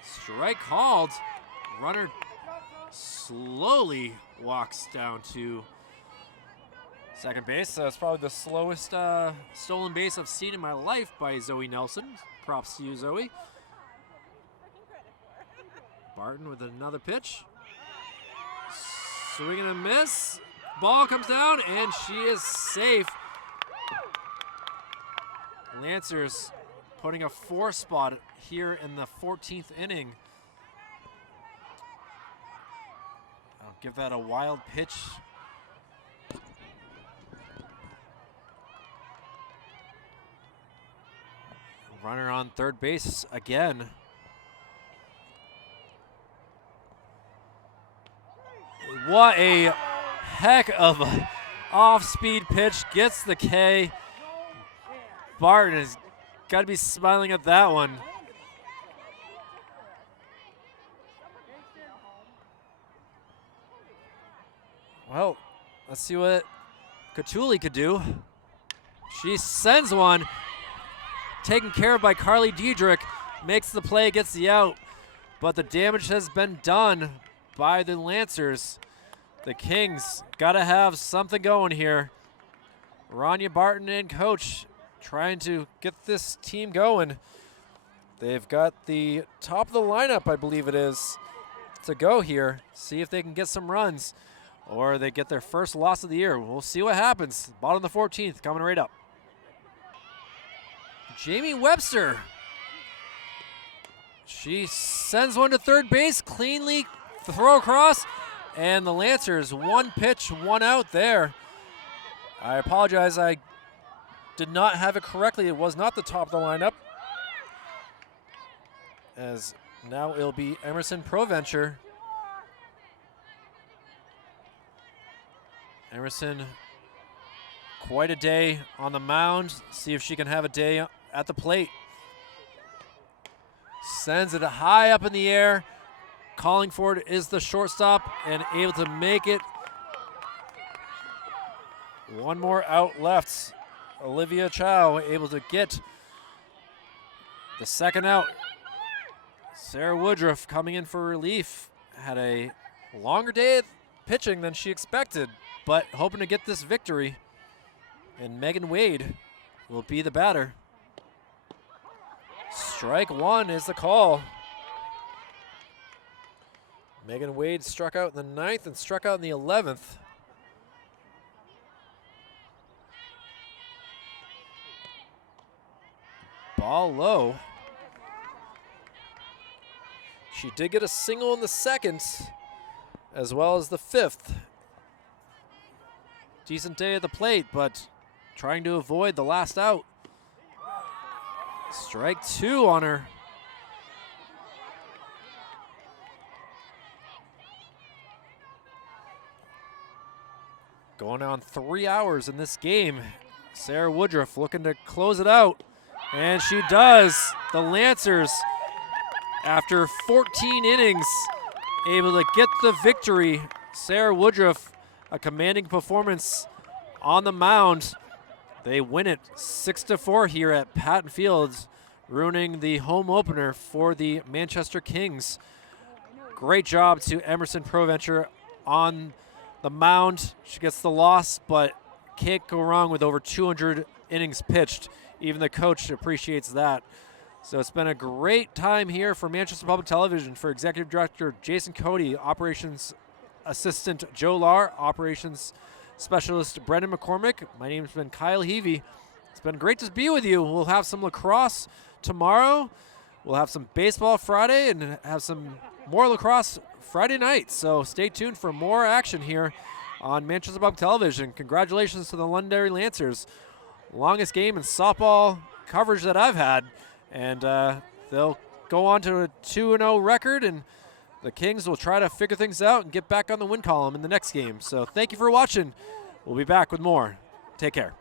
Strike called. Runner slowly walks down to second base. That's probably the slowest stolen base I've seen in my life by Zoe Nelson. Props to you, Zoe. Barton with another pitch. Swing and a miss. Ball comes down, and she is safe. Lancers putting a 4 spot here in the 14th inning. I'll give that a wild pitch. Runner on third base again. What a heck of a off-speed pitch. Gets the K. Barton has got to be smiling at that one. Well, let's see what Catuli could do. She sends one. Taken care of by Carly Diedrich. Makes the play, gets the out. But the damage has been done by the Lancers. The Kings got to have something going here. Rania Barton and coach trying to get this team going. They've got the top of the lineup, I believe it is, to go here. See if they can get some runs or they get their first loss of the year. We'll see what happens. Bottom of the 14th coming right up. Jamie Webster. She sends one to third base, cleanly throw across, and the Lancers, one pitch, one out there. I apologize, I did not have it correctly. It was not the top of the lineup. As now it'll be Emerson Proventure. Emerson, quite a day on the mound. See if she can have a day at the plate. Sends it high up in the air. Calling for it is the shortstop and able to make it. One more out left. Olivia Chow able to get the second out. Sarah Woodruff coming in for relief. Had a longer day of pitching than she expected, but hoping to get this victory. And Megan Wade will be the batter. Strike one is the call. Megan Wade struck out in the 9th and struck out in the 11th. Ball low. She did get a single in the 2nd, as well as the 5th. Decent day at the plate, but trying to avoid the last out. Strike two on her. Going on 3 hours in this game. Sarah Woodruff looking to close it out, and she does. The Lancers, after 14 innings, able to get the victory. Sarah Woodruff, a commanding performance on the mound. They win it 6-4 here at Patton Fields, ruining the home opener for the Manchester Kings. Great job to Emerson Proventure on the mound. She gets the loss, but can't go wrong with over 200 innings pitched. Even the coach appreciates that. So it's been a great time here for Manchester Public Television. For Executive Director Jason Cody, Operations Assistant Joe Lahr, Operations Specialist Brendan McCormick. My name's been Kyle Heavey. It's been great to be with you. We'll have some lacrosse tomorrow. We'll have some baseball Friday and have some more lacrosse Friday night. So stay tuned for more action here on Manchester Public Television. Congratulations to the Londonderry Lancers. Longest game in softball coverage that I've had. And they'll go on to a 2-0 record, and the Kings will try to figure things out and get back on the win column in the next game. So thank you for watching. We'll be back with more. Take care.